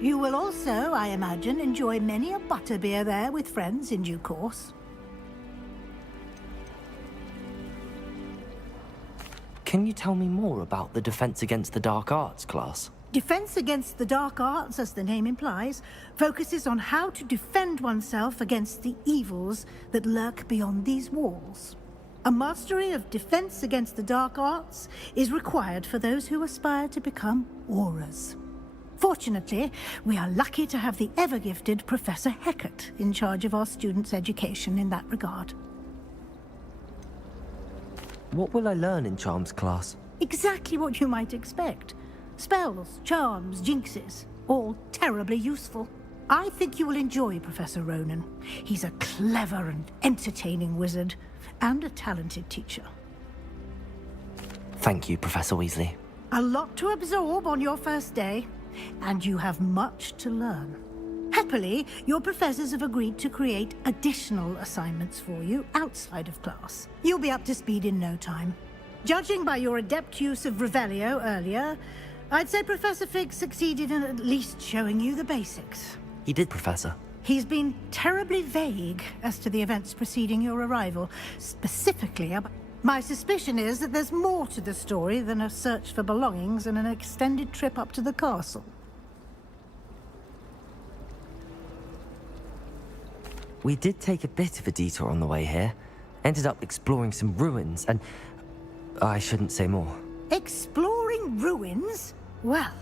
You will also, I imagine, enjoy many a butterbeer there with friends in due course. Can you tell me more about the Defense Against the Dark Arts class? Defense Against the Dark Arts, as the name implies, focuses on how to defend oneself against the evils that lurk beyond these walls. A mastery of Defense Against the Dark Arts is required for those who aspire to become Aurors. Fortunately, we are lucky to have the ever-gifted Professor Hecat in charge of our students' education in that regard. What will I learn in Charms class? Exactly what you might expect. Spells, charms, jinxes, all terribly useful. I think you will enjoy Professor Ronan. He's a clever and entertaining wizard, and a talented teacher. Thank you, Professor Weasley. A lot to absorb on your first day, and you have much to learn. Happily, your professors have agreed to create additional assignments for you outside of class. You'll be up to speed in no time. Judging by your adept use of Revelio earlier, I'd say Professor Fig succeeded in at least showing you the basics. He did, Professor. He's been terribly vague as to the events preceding your arrival, specifically about... My suspicion is that there's more to the story than a search for belongings and an extended trip up to the castle. We did take a bit of a detour on the way here. Ended up exploring some ruins and... I shouldn't say more. Exploring ruins? Well,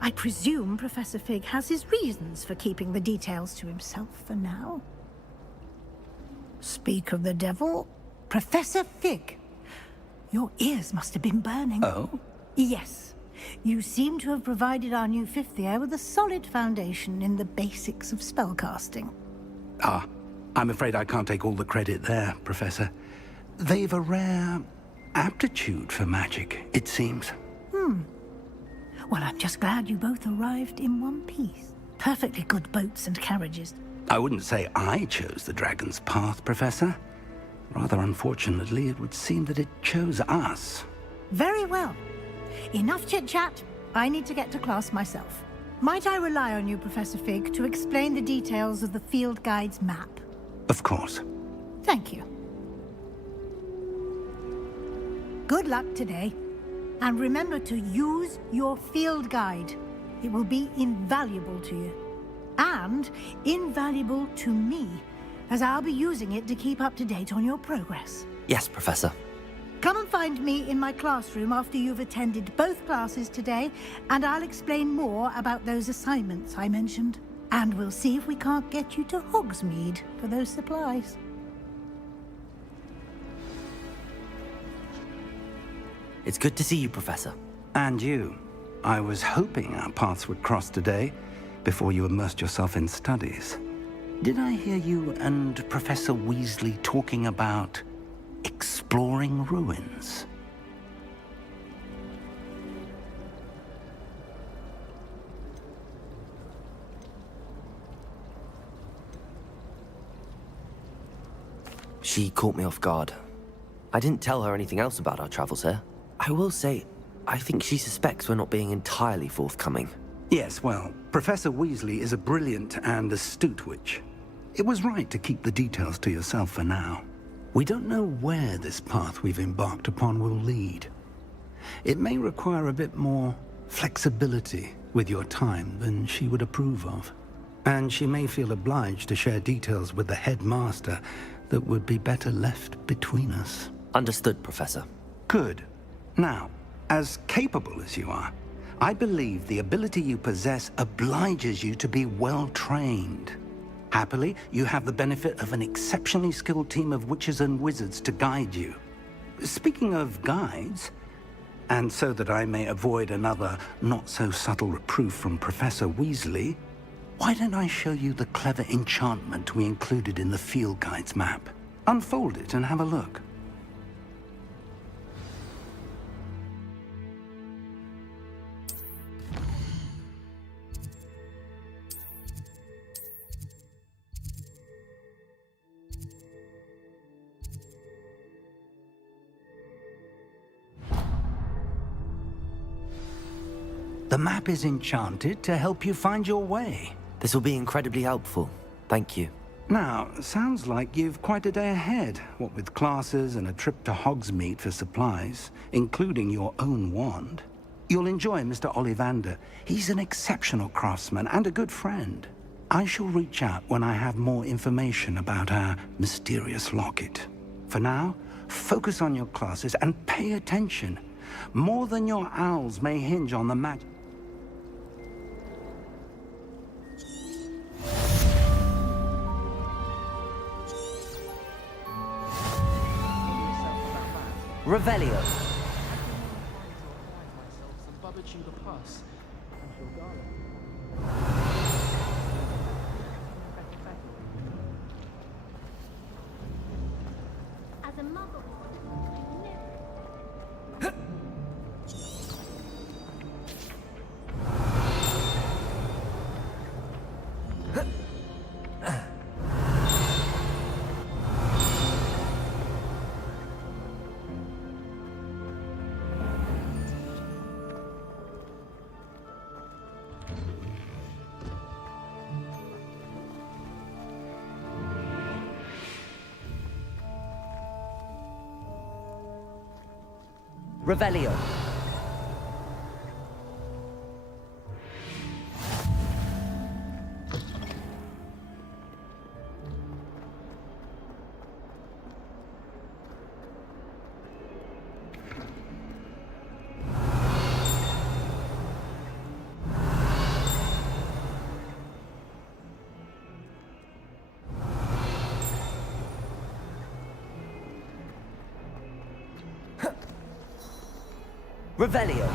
I presume Professor Fig has his reasons for keeping the details to himself for now. Speak of the devil, Professor Fig. Your ears must have been burning. Oh? Yes. You seem to have provided our new fifth year with a solid foundation in the basics of spellcasting. Ah, I'm afraid I can't take all the credit there, Professor. They've a rare aptitude for magic, it seems. Well, I'm just glad you both arrived in one piece. Perfectly good boats and carriages. I wouldn't say I chose the dragon's path, Professor. Rather unfortunately, it would seem that it chose us. Very well. Enough chit-chat. I need to get to class myself. Might I rely on you, Professor Fig, to explain the details of the field guide's map? Of course. Thank you. Good luck today. And remember to use your field guide. It will be invaluable to you. And invaluable to me, as I'll be using it to keep up to date on your progress. Yes, Professor. Come and find me in my classroom after you've attended both classes today, and I'll explain more about those assignments I mentioned. And we'll see if we can't get you to Hogsmeade for those supplies. It's good to see you, Professor. And you. I was hoping our paths would cross today, before you immersed yourself in studies. Did I hear you and Professor Weasley talking about exploring ruins? She caught me off guard. I didn't tell her anything else about our travels here. I will say, I think she suspects we're not being entirely forthcoming. Yes, well, Professor Weasley is a brilliant and astute witch. It was right to keep the details to yourself for now. We don't know where this path we've embarked upon will lead. It may require a bit more flexibility with your time than she would approve of. And she may feel obliged to share details with the headmaster that would be better left between us. Understood, Professor. Good. Now, as capable as you are, I believe the ability you possess obliges you to be well-trained. Happily, you have the benefit of an exceptionally skilled team of witches and wizards to guide you. Speaking of guides, and so that I may avoid another not-so-subtle reproof from Professor Weasley, why don't I show you the clever enchantment we included in the field guide's map? Unfold it and have a look. The map is enchanted to help you find your way. This will be incredibly helpful. Thank you. Now, sounds like you've quite a day ahead, what with classes and a trip to Hogsmeade for supplies, including your own wand. You'll enjoy Mr. Ollivander. He's an exceptional craftsman and a good friend. I shall reach out when I have more information about our mysterious locket. For now, focus on your classes and pay attention. More than your owls may hinge on the magic. Revelio. As a muggle, Revelio. Revelio.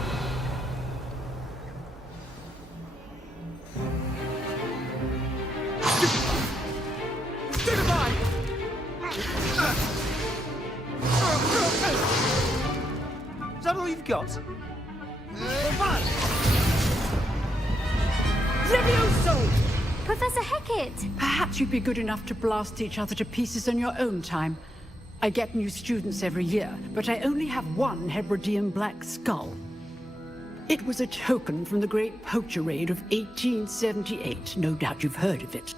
Is that all you've got? Levioso! Professor Hecat! Perhaps you'd be good enough to blast each other to pieces on your own time. I get new students every year, but I only have one Hebridean black skull. It was a token from the Great Poacher Raid of 1878. No doubt you've heard of it.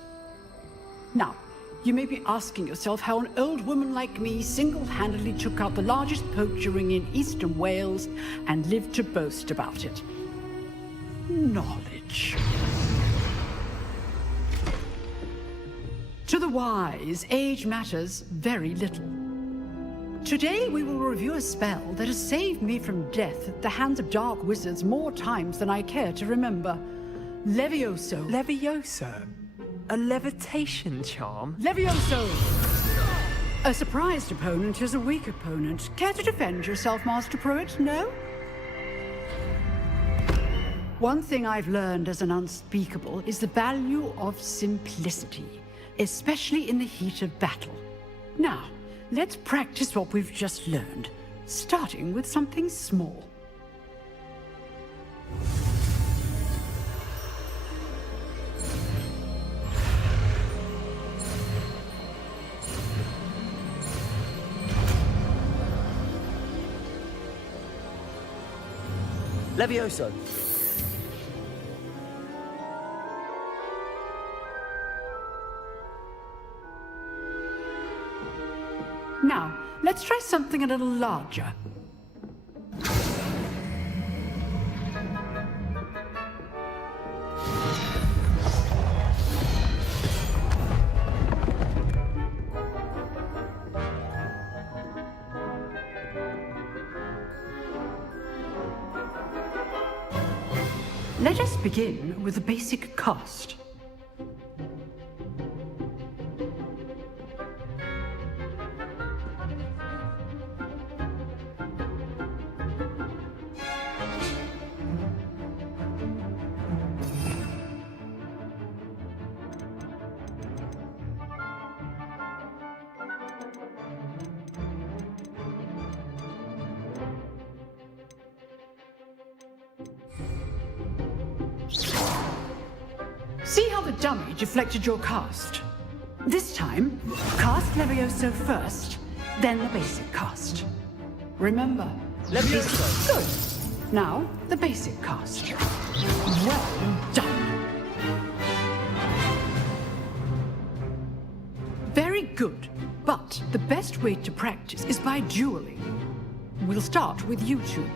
Now, you may be asking yourself how an old woman like me single-handedly took out the largest poacher ring in eastern Wales and lived to boast about it. Knowledge. To the wise, age matters very little. Today we will review a spell that has saved me from death at the hands of dark wizards more times than I care to remember. Levioso. Levioso? A levitation charm? Levioso! A surprised opponent is a weak opponent. Care to defend yourself, Master Pruitt? No? One thing I've learned as an unspeakable is the value of simplicity, especially in the heat of battle. Now, let's practice what we've just learned, starting with something small. Levioso. Now, let's try something a little larger. Let us begin with the basic cast. See how the dummy deflected your cast? This time, cast Levioso first, then the basic cast. Remember, Levioso. Good. Now, the basic cast. Well done. Very good, but the best way to practice is by dueling. We'll start with you two.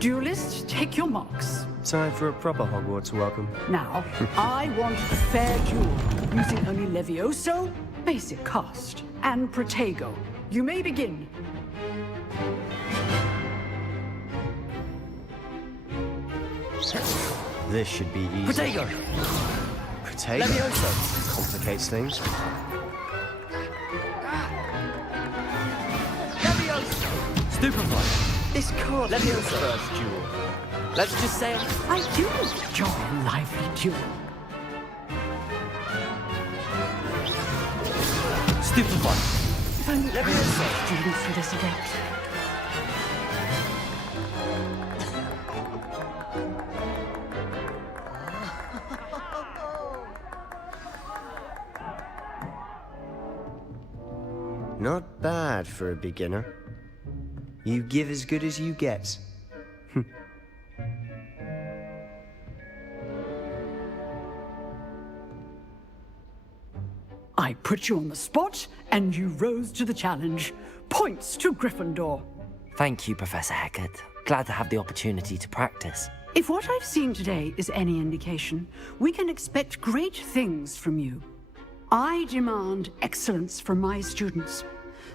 Duelists, take your marks. Time for a proper Hogwarts welcome. Now, I want a fair duel, using only Levioso, basic cast, and Protego. You may begin. This should be easy. Protego! Protego? Levioso! Complicates things. Levioso! Stupefy! This can't be the first duel. Let's just say I do enjoy a lively duel. Stupefy! If only Levioso students for this adept. Not bad for a beginner. You give as good as you get. I put you on the spot, and you rose to the challenge. Points to Gryffindor. Thank you, Professor Hecat. Glad to have the opportunity to practice. If what I've seen today is any indication, we can expect great things from you. I demand excellence from my students.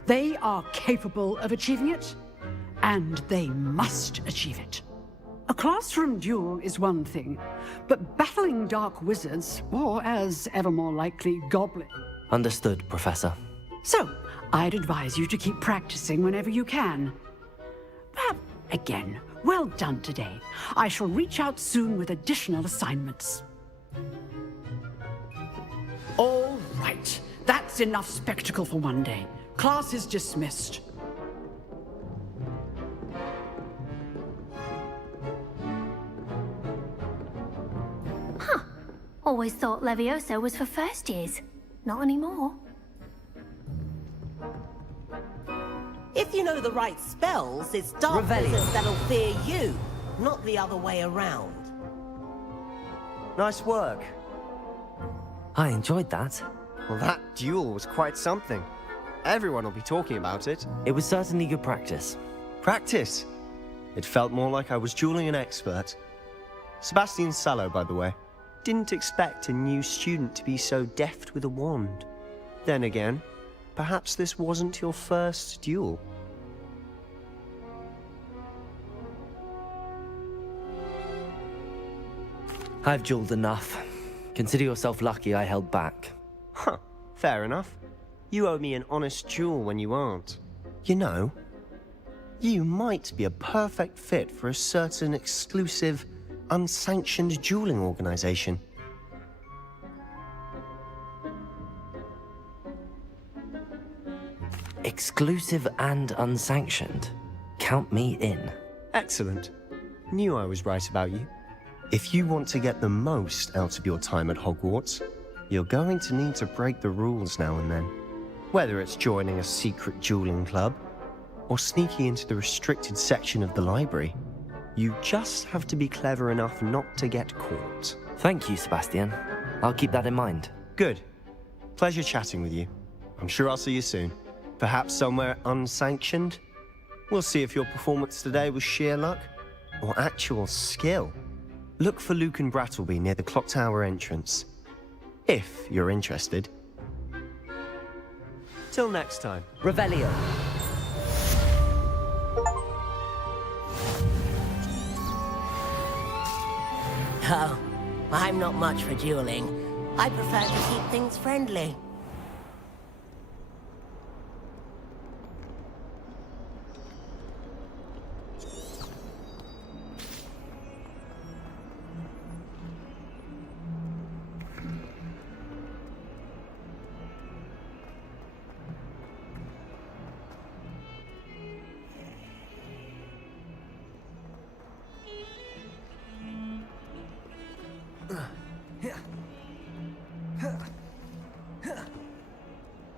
They are capable of achieving it, and they must achieve it. A classroom duel is one thing, but battling dark wizards, or as ever more likely, goblins. Understood, Professor. So, I'd advise you to keep practicing whenever you can. But, again, well done today. I shall reach out soon with additional assignments. All right, that's enough spectacle for one day. Class is dismissed. Huh. Always thought Levioso was for first years. Not anymore. If you know the right spells, it's dark Revelio. wizards that'll fear you, not the other way around. Nice work. I enjoyed that. Well, that duel was quite something. Everyone will be talking about it. It was certainly good practice. Practice? It felt more like I was dueling an expert. Sebastian Sallow, by the way. Didn't expect a new student to be so deft with a wand. Then again, perhaps this wasn't your first duel. I've dueled enough. Consider yourself lucky I held back. Huh, fair enough. You owe me an honest duel when you aren't. You know, you might be a perfect fit for a certain exclusive, unsanctioned dueling organization. Exclusive and unsanctioned. Count me in. Excellent. Knew I was right about you. If you want to get the most out of your time at Hogwarts, you're going to need to break the rules now and then. Whether it's joining a secret dueling club, or sneaking into the restricted section of the library, you just have to be clever enough not to get caught. Thank you, Sebastian. I'll keep that in mind. Good. Pleasure chatting with you. I'm sure I'll see you soon. Perhaps somewhere unsanctioned? We'll see if your performance today was sheer luck or actual skill. Look for Luke and Brattleby near the clock tower entrance, if you're interested. Till next time. Revelio. Oh, I'm not much for dueling. I prefer to keep things friendly.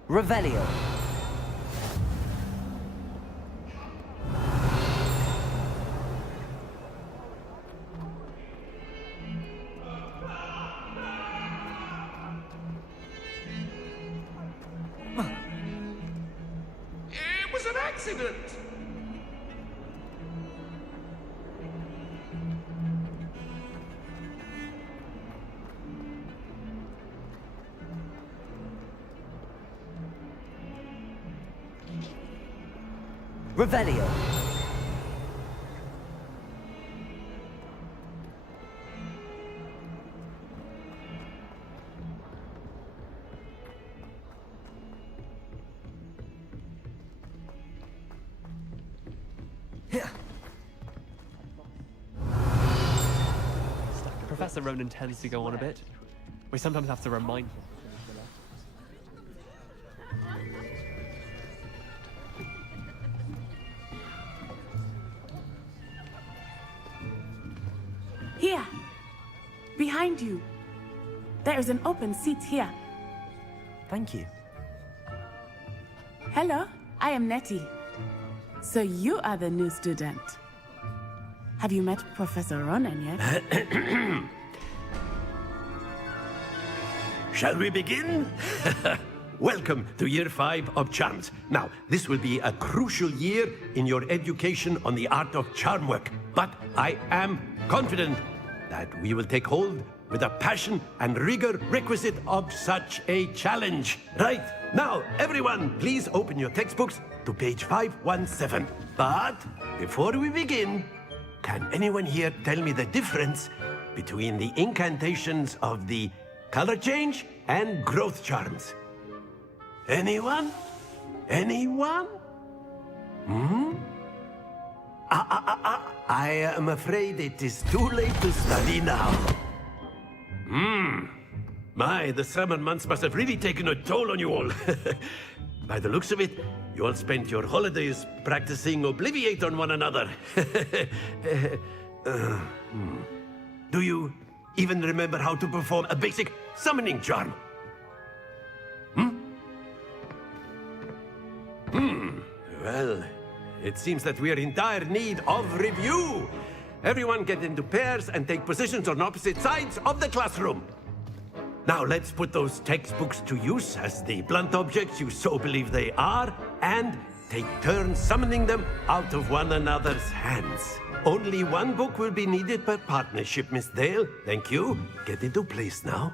Revelio. It was an accident! Revelio. Professor Ronan tends to go on a bit. We sometimes have to remind him. Here. Behind you. There is an open seat here. Thank you. Hello, I am Nettie. So you are the new student. Have you met Professor Ronan yet? Shall we begin? Welcome to Year 5 of Charms. Now, this will be a crucial year in your education on the art of charm work, but I am confident that we will take hold with the passion and rigor requisite of such a challenge. Right, now, everyone, please open your textbooks to page 517. But before we begin, can anyone here tell me the difference between the incantations of the color change and growth charms? Anyone? Anyone? I am afraid it is too late to study now. My, the summer months must have really taken a toll on you all. By the looks of it, you all spent your holidays practicing Obliviate on one another. Do you even remember how to perform a basic summoning charm? Well, it seems that we are in dire need of review. Everyone get into pairs and take positions on opposite sides of the classroom. Now let's put those textbooks to use as the blunt objects you so believe they are, and take turns summoning them out of one another's hands. Only one book will be needed per partnership, Miss Dale. Thank you. Get into place now.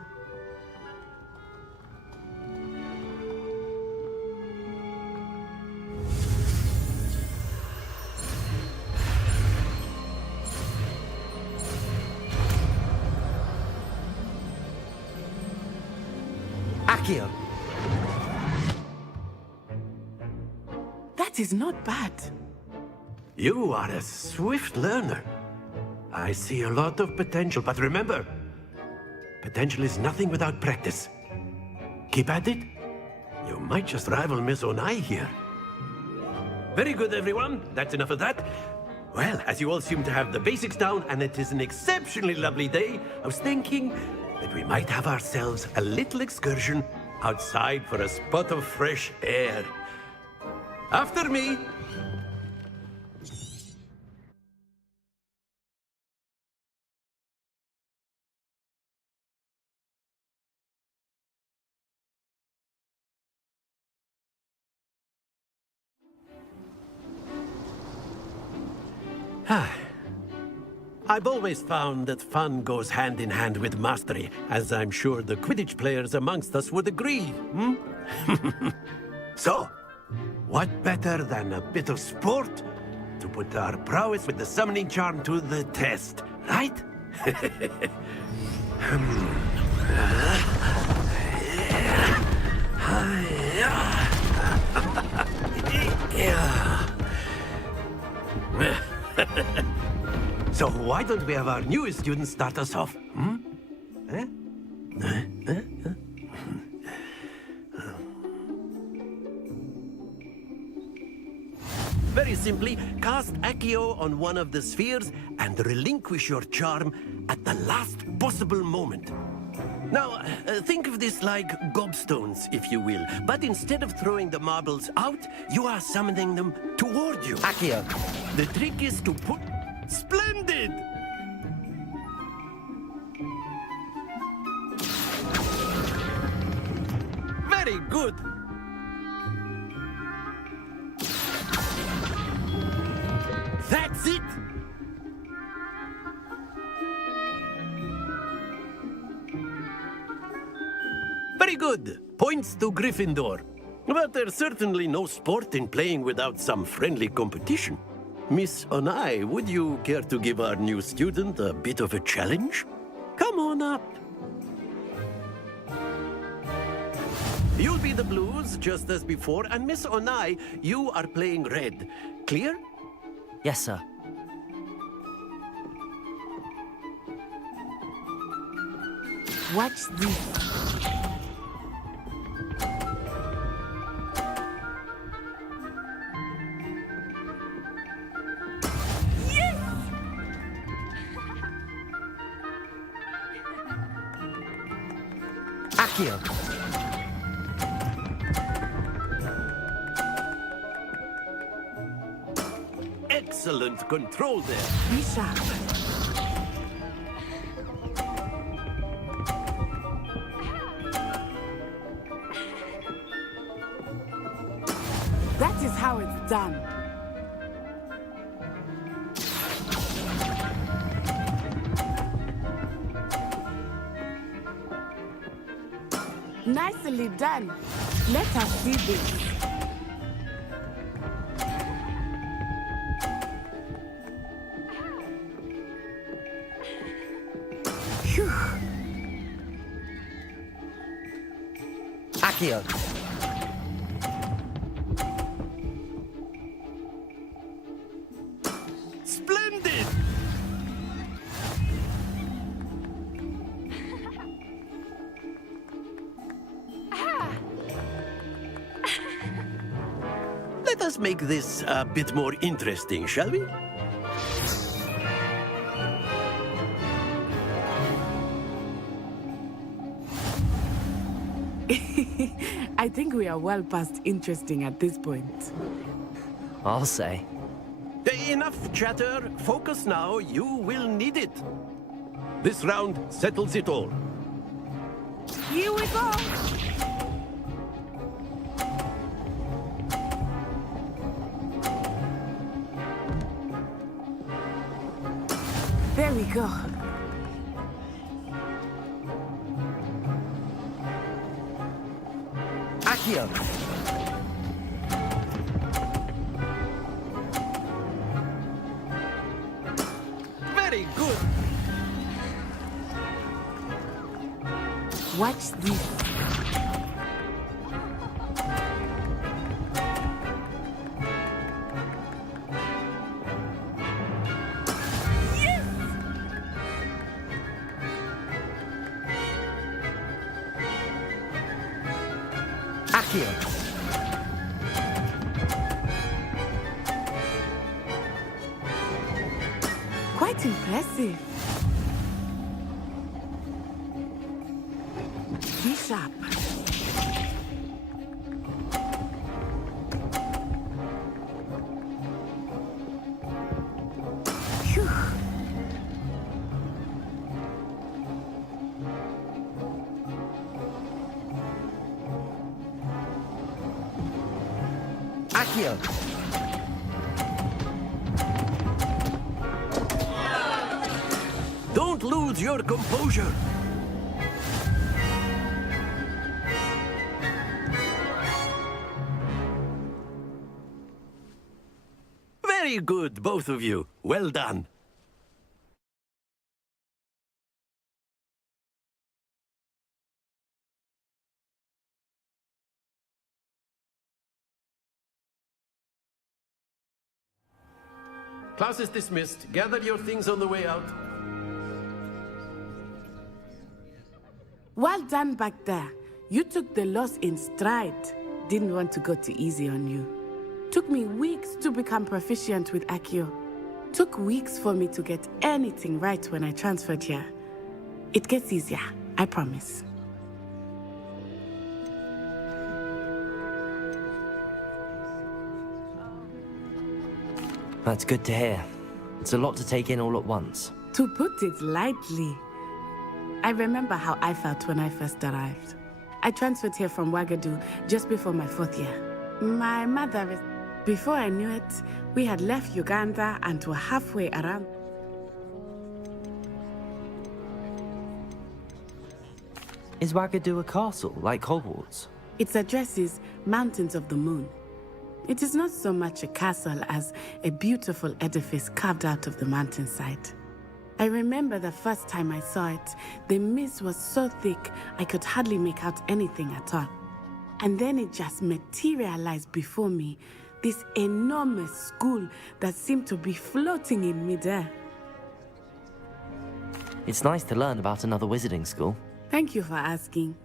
Accio. That is not bad. You are a swift learner. I see a lot of potential, but remember, potential is nothing without practice. Keep at it. You might just rival Miss Onai here. Very good, everyone. That's enough of that. Well, as you all seem to have the basics down, and it is an exceptionally lovely day, I was thinking that we might have ourselves a little excursion outside for a spot of fresh air. After me. I've always found that fun goes hand in hand with mastery, as I'm sure the Quidditch players amongst us would agree, hmm? So, what better than a bit of sport to put our prowess with the summoning charm to the test, right? So why don't we have our newest student start us off? Very simply, cast Accio on one of the spheres and relinquish your charm at the last possible moment. Now, think of this like gobstones, if you will. But instead of throwing the marbles out, you are summoning them toward you. Accio. The trick is to put... Splendid! Very good. That's it! Very good. Points to Gryffindor. But there's certainly no sport in playing without some friendly competition. Miss Onai, would you care to give our new student a bit of a challenge? Come on up. You'll be the blues, just as before, and Miss Onai, you are playing red. Clear? Yes, sir. Watch this. Accio. Excellent control there. Be sharp. That is how it's done. Nicely done. Let us see this. Phew. Accio. Splendid! Let us make this a bit more interesting, shall we? I think we are well past interesting at this point. I'll say. Enough chatter. Focus now. You will need it. This round settles it all. Here we go. There we go. Accio. Very good. Watch this. Accio. Quite impressive. Be sharp. Phew. Accio. lose your composure. Very good, both of you. Well done. Class is dismissed. Gather your things on the way out. Well done back there. You took the loss in stride. Didn't want to go too easy on you. Took me weeks to become proficient with Accio. Took weeks for me to get anything right when I transferred here. It gets easier, I promise. That's good to hear. It's a lot to take in all at once. To put it lightly, I remember how I felt when I first arrived. I transferred here from Ouagadougou just before my 4th year. My mother is... Before I knew it, we had left Uganda and were halfway around. Is Ouagadougou a castle, like Hogwarts? Its address is Mountains of the Moon. It is not so much a castle as a beautiful edifice carved out of the mountainside. I remember the first time I saw it, the mist was so thick I could hardly make out anything at all. And then it just materialized before me, this enormous school that seemed to be floating in midair. It's nice to learn about another wizarding school. Thank you for asking.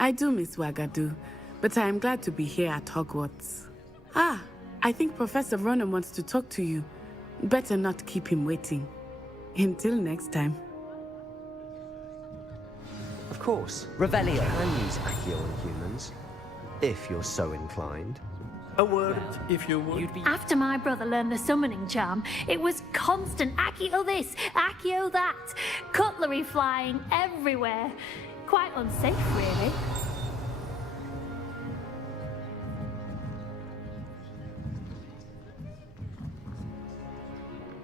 I do miss Ouagadougou, but I am glad to be here at Hogwarts. Ah, I think Professor Ronan wants to talk to you. Better not keep him waiting. Until next time. Of course. Revelio. You can use Accio on humans, if you're so inclined. A word, if you would. After my brother learned the summoning charm, it was constant Accio this, Accio that, cutlery flying everywhere. Quite unsafe, really.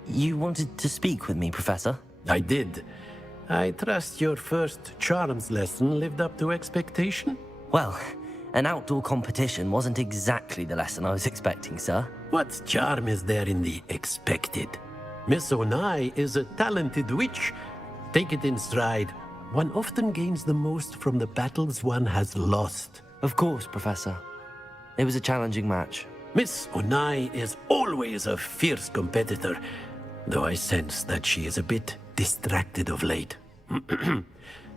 You wanted to speak with me, Professor? I did. I trust your first charms lesson lived up to expectation? Well, an outdoor competition wasn't exactly the lesson I was expecting, sir. What charm is there in the expected? Miss Onai is a talented witch. Take it in stride. One often gains the most from the battles one has lost. Of course, Professor. It was a challenging match. Miss Onai is always a fierce competitor, though I sense that she is a bit distracted of late.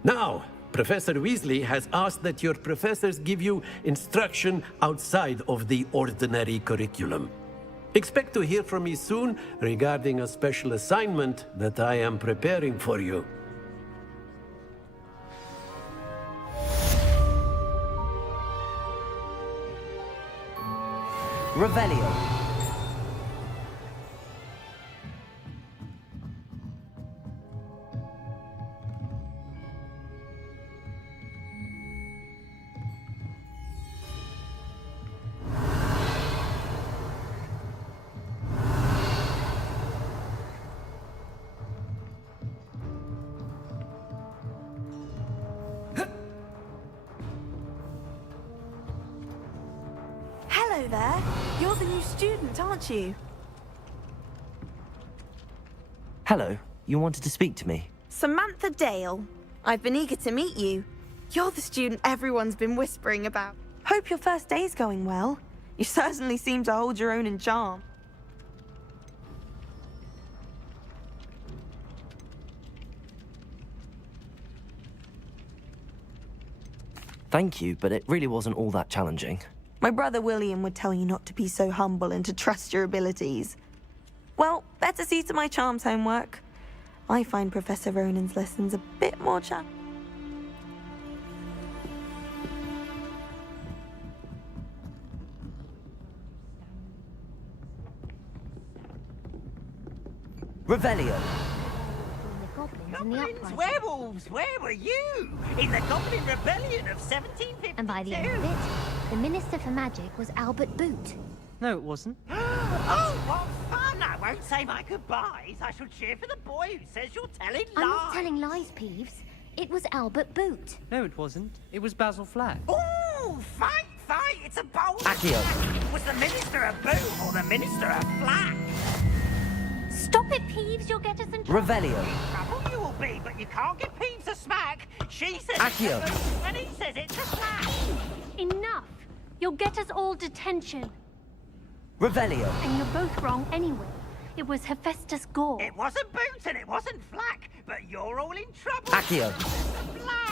Now, Professor Weasley has asked that your professors give you instruction outside of the ordinary curriculum. Expect to hear from me soon regarding a special assignment that I am preparing for you. Revelio. Hello there. You're the new student, aren't you? Hello. You wanted to speak to me? Samantha Dale. I've been eager to meet you. You're the student everyone's been whispering about. Hope your first day's going well. You certainly seem to hold your own in charm. Thank you, but it really wasn't all that challenging. My brother William would tell you not to be so humble and to trust your abilities. Well, better see to my charms homework. I find Professor Ronan's lessons a bit more challenging. Revelio. Goblins, werewolves, where were you? In the Goblin Rebellion of 1752. And by the end of it, the Minister for Magic was Albert Boot. No, it wasn't. Oh, what fun! I won't say my goodbyes. I shall cheer for the boy who says you're telling lies. I'm not telling lies, Peeves. It was Albert Boot. No, it wasn't. It was Basil Flack. Ooh, fight! It's a bold Accio. attack. Was the Minister a boot or the Minister a flack? Stop it, Peeves. You'll get us in trouble. Revelio. Trouble you will be, but you can't give Peeves a smack. She says Accio. it's a boot, and he says it's a flack. Enough. You'll get us all detention. Revelio. And you're both wrong anyway. It was Hephaestus Gore. It wasn't boot and it wasn't flack, but you're all in trouble. Accio. Flack!